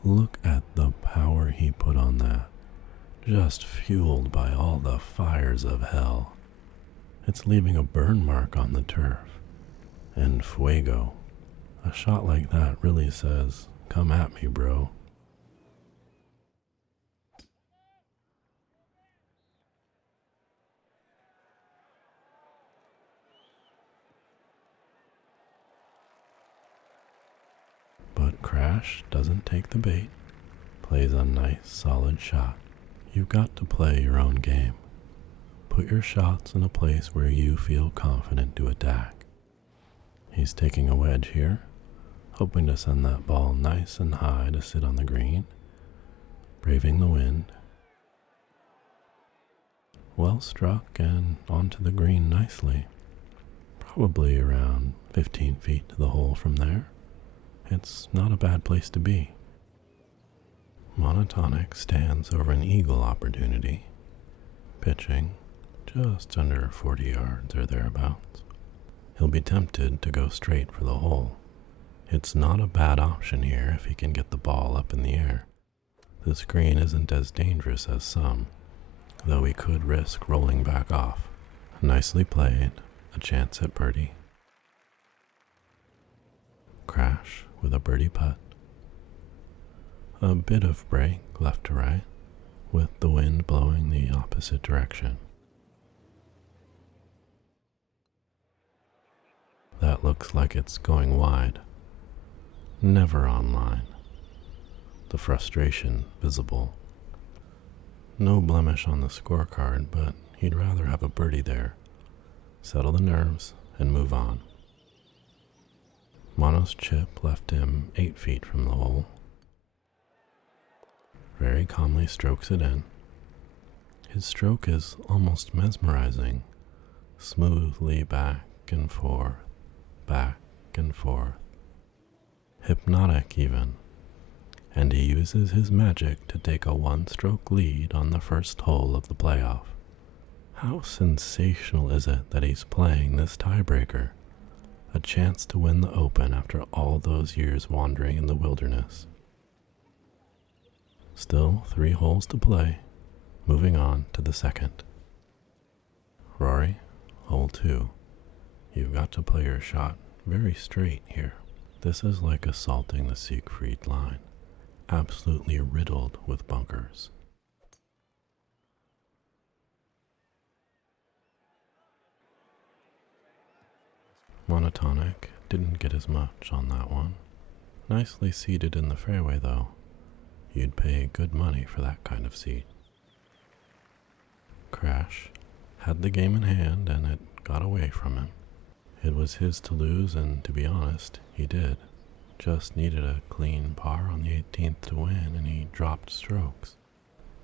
Look at the power he put on that, just fueled by all the fires of hell. It's leaving a burn mark on the turf. And fuego. A shot like that really says, come at me, bro. But Crash doesn't take the bait, plays a nice solid shot. You've got to play your own game. Put your shots in a place where you feel confident to attack. He's taking a wedge here, hoping to send that ball nice and high to sit on the green, braving the wind. Well struck and onto the green nicely, probably around 15 feet to the hole from there. It's not a bad place to be. Monotonic stands over an eagle opportunity, pitching just under 40 yards or thereabouts. He'll be tempted to go straight for the hole. It's not a bad option here if he can get the ball up in the air. This green isn't as dangerous as some, though he could risk rolling back off. Nicely played, a chance at birdie. Crash with a birdie putt. A bit of break left to right, with the wind blowing the opposite direction. That looks like it's going wide. Never on line. The frustration visible. No blemish on the scorecard, but he'd rather have a birdie there. Settle the nerves and move on. Mono's chip left him 8 feet from the hole. Very calmly strokes it in. His stroke is almost mesmerizing, smoothly back and forth, hypnotic even, and he uses his magic to take a one-stroke lead on the first hole of the playoff. How sensational is it that he's playing this tiebreaker? A chance to win the Open after all those years wandering in the wilderness. Still 3 holes to play, moving on to the second. Rory, hole 2. You've got to play your shot very straight here. This is like assaulting the Siegfried line, absolutely riddled with bunkers. Monotonic didn't get as much on that one. Nicely seated in the fairway though. You'd pay good money for that kind of seat. Crash had the game in hand and it got away from him. It was his to lose, and to be honest, he did. Just needed a clean par on the 18th to win, and he dropped strokes.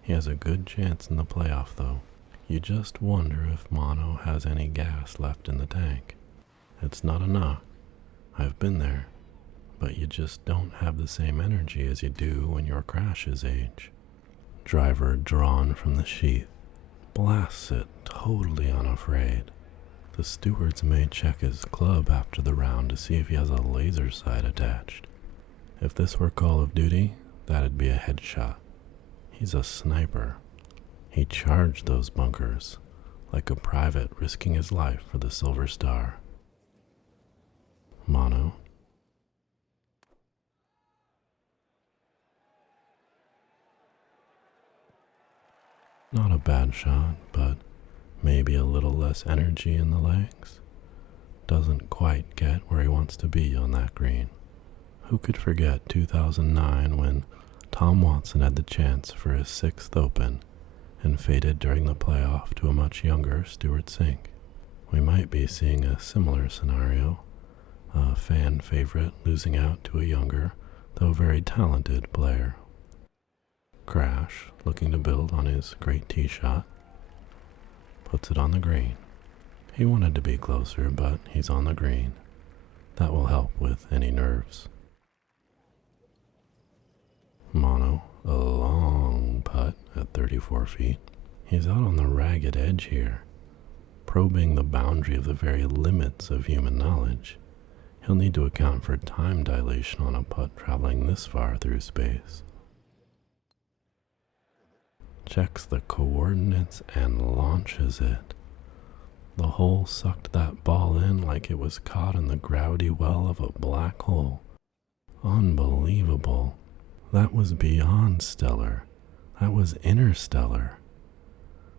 He has a good chance in the playoff, though. You just wonder if Mono has any gas left in the tank. It's not a knock. I've been there. But you just don't have the same energy as you do when you're Crash's age. Driver drawn from the sheath. Blasts it totally unafraid. The stewards may check his club after the round to see if he has a laser sight attached. If this were Call of Duty, that'd be a headshot. He's a sniper. He charged those bunkers, like a private risking his life for the silver star. Mono. Not a bad shot, but maybe a little less energy in the legs. Doesn't quite get where he wants to be on that green. Who could forget 2009 when Tom Watson had the chance for his 6th Open and faded during the playoff to a much younger Stewart Cink? We might be seeing a similar scenario, a fan favorite losing out to a younger, though very talented player. Crash, looking to build on his great tee shot, puts it on the green. He wanted to be closer, but he's on the green. That will help with any nerves. Mono, a long putt at 34 feet. He's out on the ragged edge here, probing the boundary of the very limits of human knowledge. He'll need to account for time dilation on a putt traveling this far through space. Checks the coordinates and launches it. The hole sucked that ball in like it was caught in the gravity well of a black hole. Unbelievable. That was beyond stellar. That was interstellar.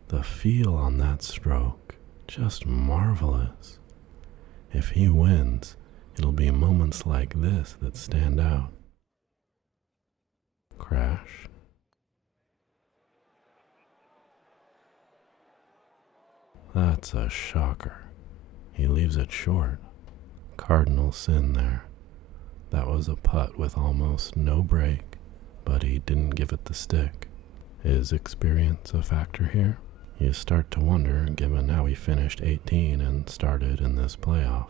The feel on that stroke, just marvelous. If he wins, it'll be moments like this that stand out. Crash. That's a shocker. He leaves it short. Cardinal sin there. That was a putt with almost no break, but he didn't give it the stick. Is experience a factor here? You start to wonder, given how he finished 18 and started in this playoff.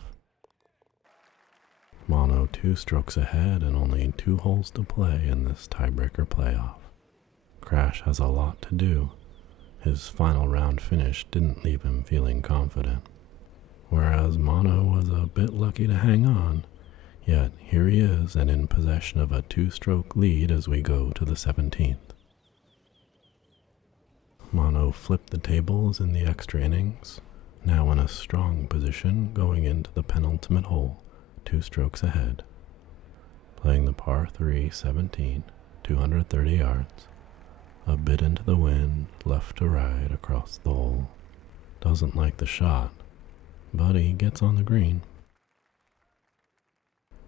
Mono 2 strokes ahead and only 2 holes to play in this tiebreaker playoff. Crash has a lot to do. His final round finish didn't leave him feeling confident, whereas Mono was a bit lucky to hang on, yet here he is and in possession of a 2-stroke lead as we go to the 17th. Mono flipped the tables in the extra innings, now in a strong position going into the penultimate hole, 2 strokes ahead. Playing the par 3 17, 230 yards. A bit into the wind, left to right across the hole. Doesn't like the shot, but he gets on the green.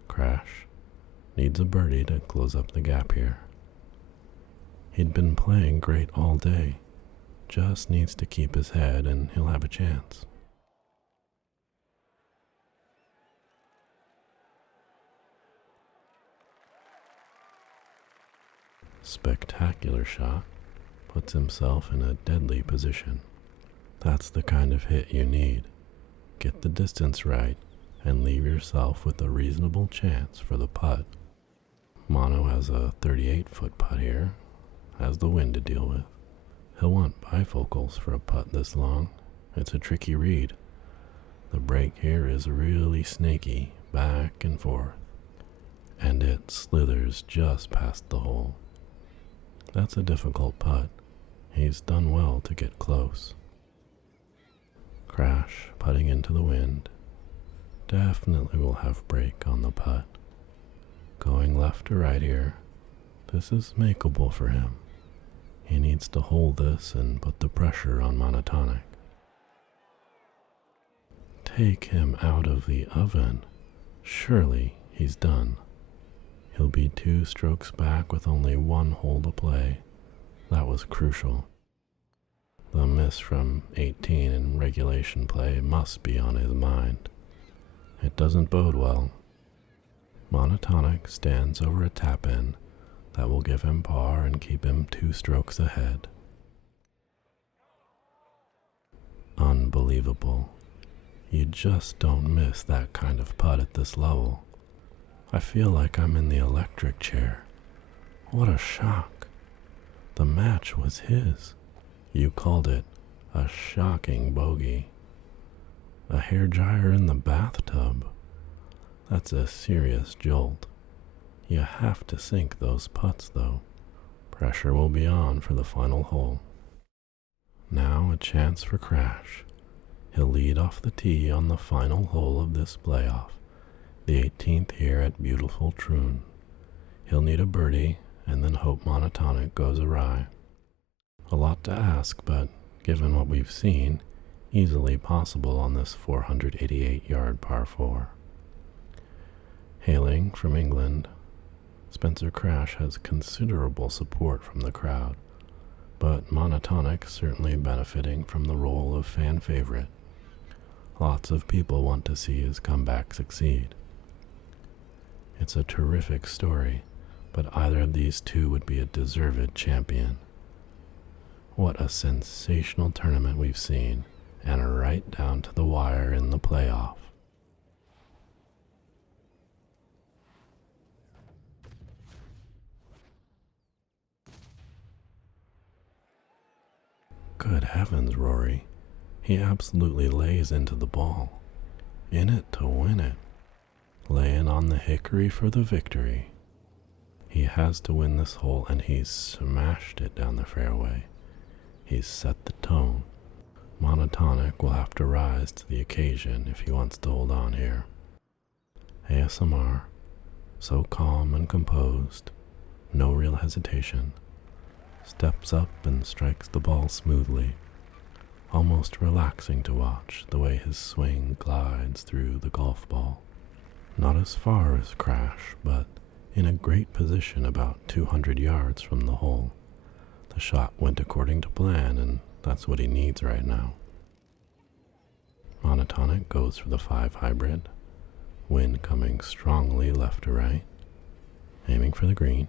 Crash. Needs a birdie to close up the gap here. He'd been playing great all day. Just needs to keep his head and he'll have a chance. Spectacular shot. Puts himself in a deadly position. That's the kind of hit you need. Get the distance right and leave yourself with a reasonable chance for the putt. Mono has a 38-foot putt here, has the wind to deal with. He'll want bifocals for a putt this long. It's a tricky read. The break here is really snaky, back and forth, and it slithers just past the hole. That's a difficult putt. He's done well to get close. Crash, putting into the wind. Definitely will have break on the putt. Going left to right here. This is makeable for him. He needs to hold this and put the pressure on Monotonic. Take him out of the oven. Surely he's done. He'll be 2 strokes back with only 1 hole to play. That was crucial. The miss from 18 in regulation play must be on his mind. It doesn't bode well. Monotonic stands over a tap-in that will give him par and keep him 2 strokes ahead. Unbelievable. You just don't miss that kind of putt at this level. I feel like I'm in the electric chair. What a shock. The match was his. You called it a shocking bogey. A hairdryer in the bathtub. That's a serious jolt. You have to sink those putts though. Pressure will be on for the final hole. Now a chance for Crash. He'll lead off the tee on the final hole of this playoff, the 18th here at beautiful Troon. He'll need a birdie and then hope Monotonic goes awry. A lot to ask, but given what we've seen, easily possible on this 488-yard par 4. Hailing from England, Spencer Crash has considerable support from the crowd, but Monotonic certainly benefiting from the role of fan favorite. Lots of people want to see his comeback succeed. It's a terrific story, but either of these two would be a deserved champion. What a sensational tournament we've seen, and right down to the wire in the playoff. Good heavens, Rory. He absolutely lays into the ball. In it to win it. Laying on the hickory for the victory. He has to win this hole, and he's smashed it down the fairway. He's set the tone. Monotonic will have to rise to the occasion if he wants to hold on here. ASMR, so calm and composed, no real hesitation, steps up and strikes the ball smoothly, almost relaxing to watch the way his swing glides through the golf ball. Not as far as Crash, but in a great position about 200 yards from the hole. The shot went according to plan, and that's what he needs right now. Monotonic goes for the 5 hybrid, wind coming strongly left to right, aiming for the green.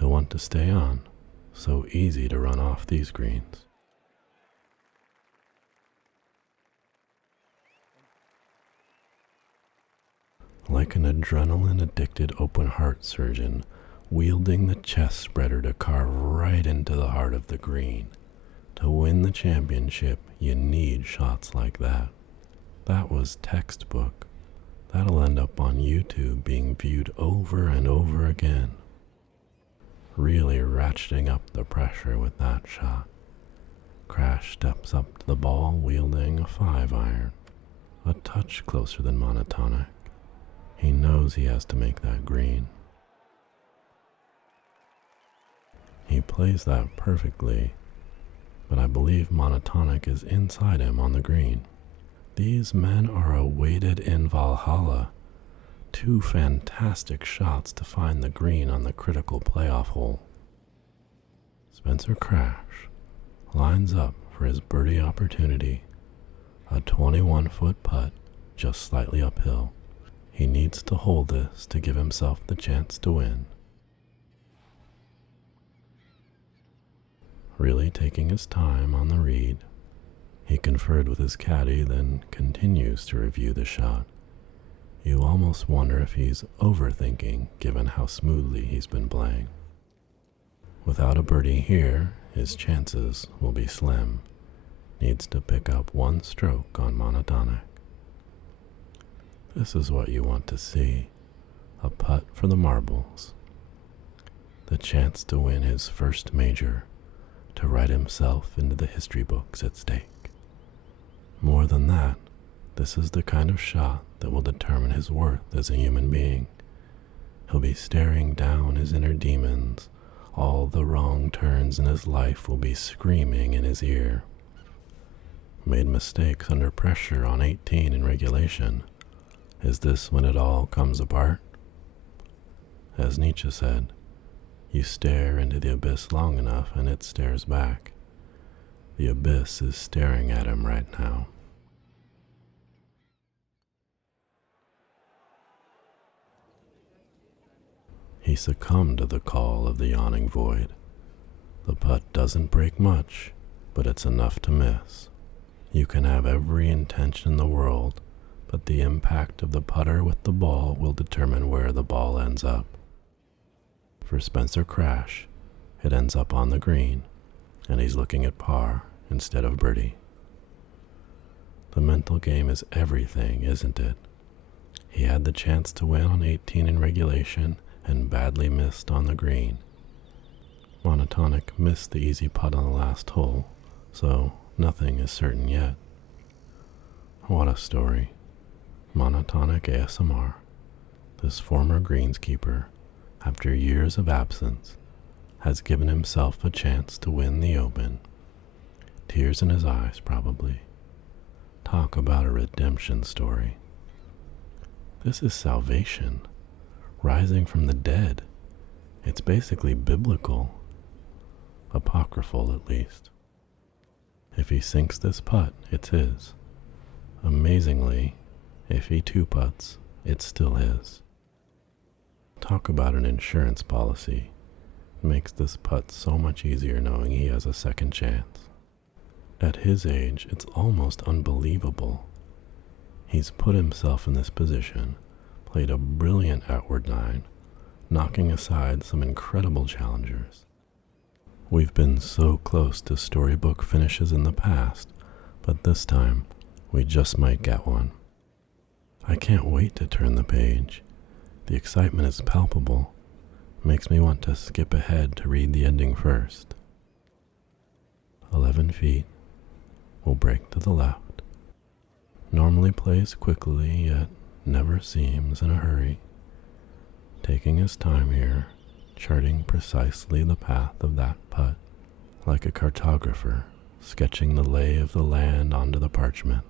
He'll want to stay on, so easy to run off these greens. Like an adrenaline-addicted open-heart surgeon, wielding the chest spreader to carve right into the heart of the green. To win the championship, you need shots like that. That was textbook. That'll end up on YouTube being viewed over and over again. Really ratcheting up the pressure with that shot. Crash steps up to the ball wielding a 5-iron, a touch closer than Monotonic. He knows he has to make that green. He plays that perfectly, but I believe Monotonic is inside him on the green. These men are awaited in Valhalla. 2 fantastic shots to find the green on the critical playoff hole. Spencer Crash lines up for his birdie opportunity. A 21-foot putt, just slightly uphill. He needs to hold this to give himself the chance to win. Really taking his time on the read, he conferred with his caddy, then continues to review the shot. You almost wonder if he's overthinking given how smoothly he's been playing. Without a birdie here, his chances will be slim. Needs to pick up 1 stroke on Monotonic. This is what you want to see. A putt for the marbles. The chance to win his first major, to write himself into the history books at stake. More than that, this is the kind of shot that will determine his worth as a human being. He'll be staring down his inner demons. All the wrong turns in his life will be screaming in his ear. Made mistakes under pressure on 18 in regulation. Is this when it all comes apart? As Nietzsche said, you stare into the abyss long enough and it stares back. The abyss is staring at him right now. He succumbed to the call of the yawning void. The putt doesn't break much, but it's enough to miss. You can have every intention in the world, but the impact of the putter with the ball will determine where the ball ends up. For Spencer Crash, it ends up on the green, and he's looking at par instead of birdie. The mental game is everything, isn't it? He had the chance to win on 18 in regulation and badly missed on the green. Monotonic missed the easy putt on the last hole, so nothing is certain yet. What a story. Monotonic ASMR. This former greenskeeper, after years of absence, has given himself a chance to win the Open. tears in his eyes, probably. Talk about a redemption story. This is salvation, rising from the dead. It's basically biblical, apocryphal at least. If he sinks this putt, it's his. Amazingly, if he two-putts, it's still his. Talk about an insurance policy. It makes this putt so much easier knowing he has a second chance. At his age, it's almost unbelievable. He's put himself in this position, played a brilliant outward nine, knocking aside some incredible challengers. We've been so close to storybook finishes in the past, but this time, we just might get one. I can't wait to turn the page. The excitement is palpable. Makes me want to skip ahead to read the ending first. 11 feet. Will break to the left. Normally plays quickly, yet never seems in a hurry. Taking his time here, charting precisely the path of that putt, like a cartographer sketching the lay of the land onto the parchment,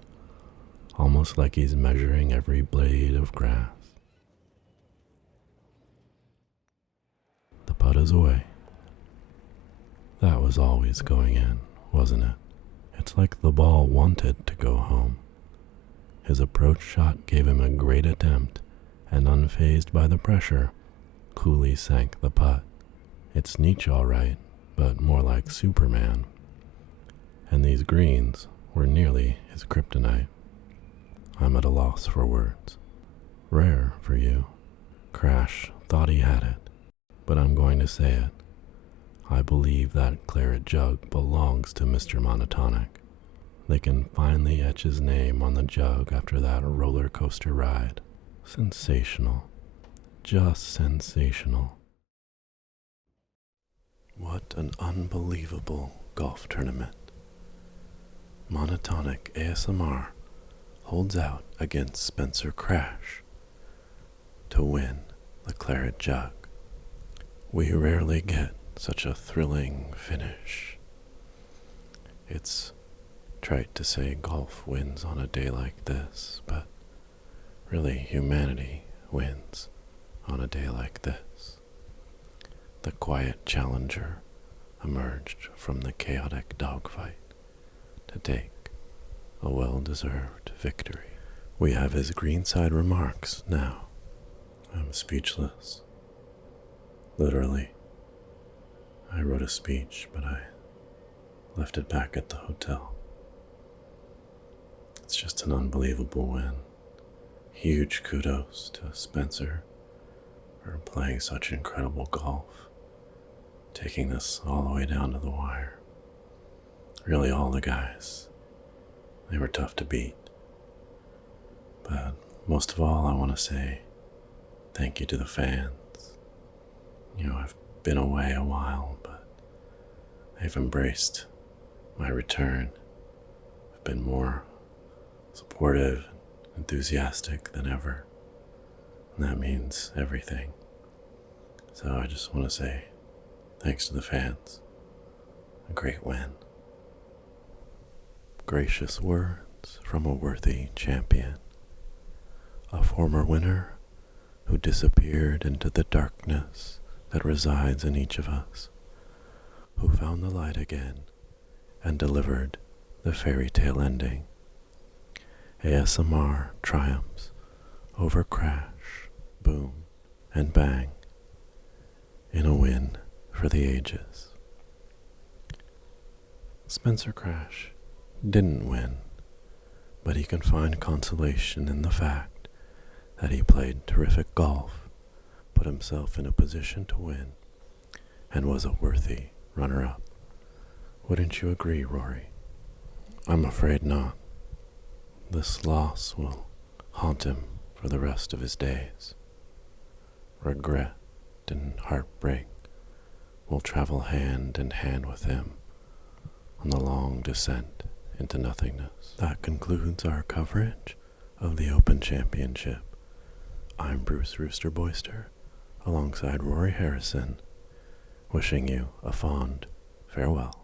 almost like he's measuring every blade of grass. The putt is away. That was always going in, wasn't it? It's like the ball wanted to go home. His approach shot gave him a great attempt, and unfazed by the pressure, coolly sank the putt. It's Nietzsche all right, but more like Superman. And these greens were nearly his kryptonite. I'm at a loss for words. Rare for you. Crash thought he had it, but I'm going to say it. I believe that claret jug belongs to Mr. Monotonic. They can finally etch his name on the jug after that roller coaster ride. Sensational. Just sensational. What an unbelievable golf tournament. Monotonic ASMR holds out against Spencer Crash to win the claret jug. We rarely get such a thrilling finish. It's trite to say golf wins on a day like this, but really humanity wins on a day like this. The quiet challenger emerged from the chaotic dogfight to take a well-deserved victory. We have his greenside remarks now. I'm speechless. Literally. I wrote a speech, but I left it back at the hotel. It's just an unbelievable win. Huge kudos to Spencer for playing such incredible golf, taking this all the way down to the wire. Really, all the guys, they were tough to beat. But most of all, I want to say thank you to the fans. I've been away a while, but they've embraced my return. I've been more supportive and enthusiastic than ever, and that means everything. So I just want to say thanks to the fans. A great win. Gracious words from a worthy champion, a former winner who disappeared into the darkness that resides in each of us, who found the light again and delivered the fairy tale ending. ASMR triumphs over crash, boom, and bang in a win for the ages. Spencer Crash didn't win, but he can find consolation in the fact that he played terrific golf, put himself in a position to win, and was a worthy runner-up. Wouldn't you agree, Rory? I'm afraid not. This loss will haunt him for the rest of his days. Regret and heartbreak will travel hand in hand with him on the long descent into nothingness. That concludes our coverage of the Open Championship. I'm Bruce Rooster Boyster, alongside Rory Harrison, wishing you a fond farewell.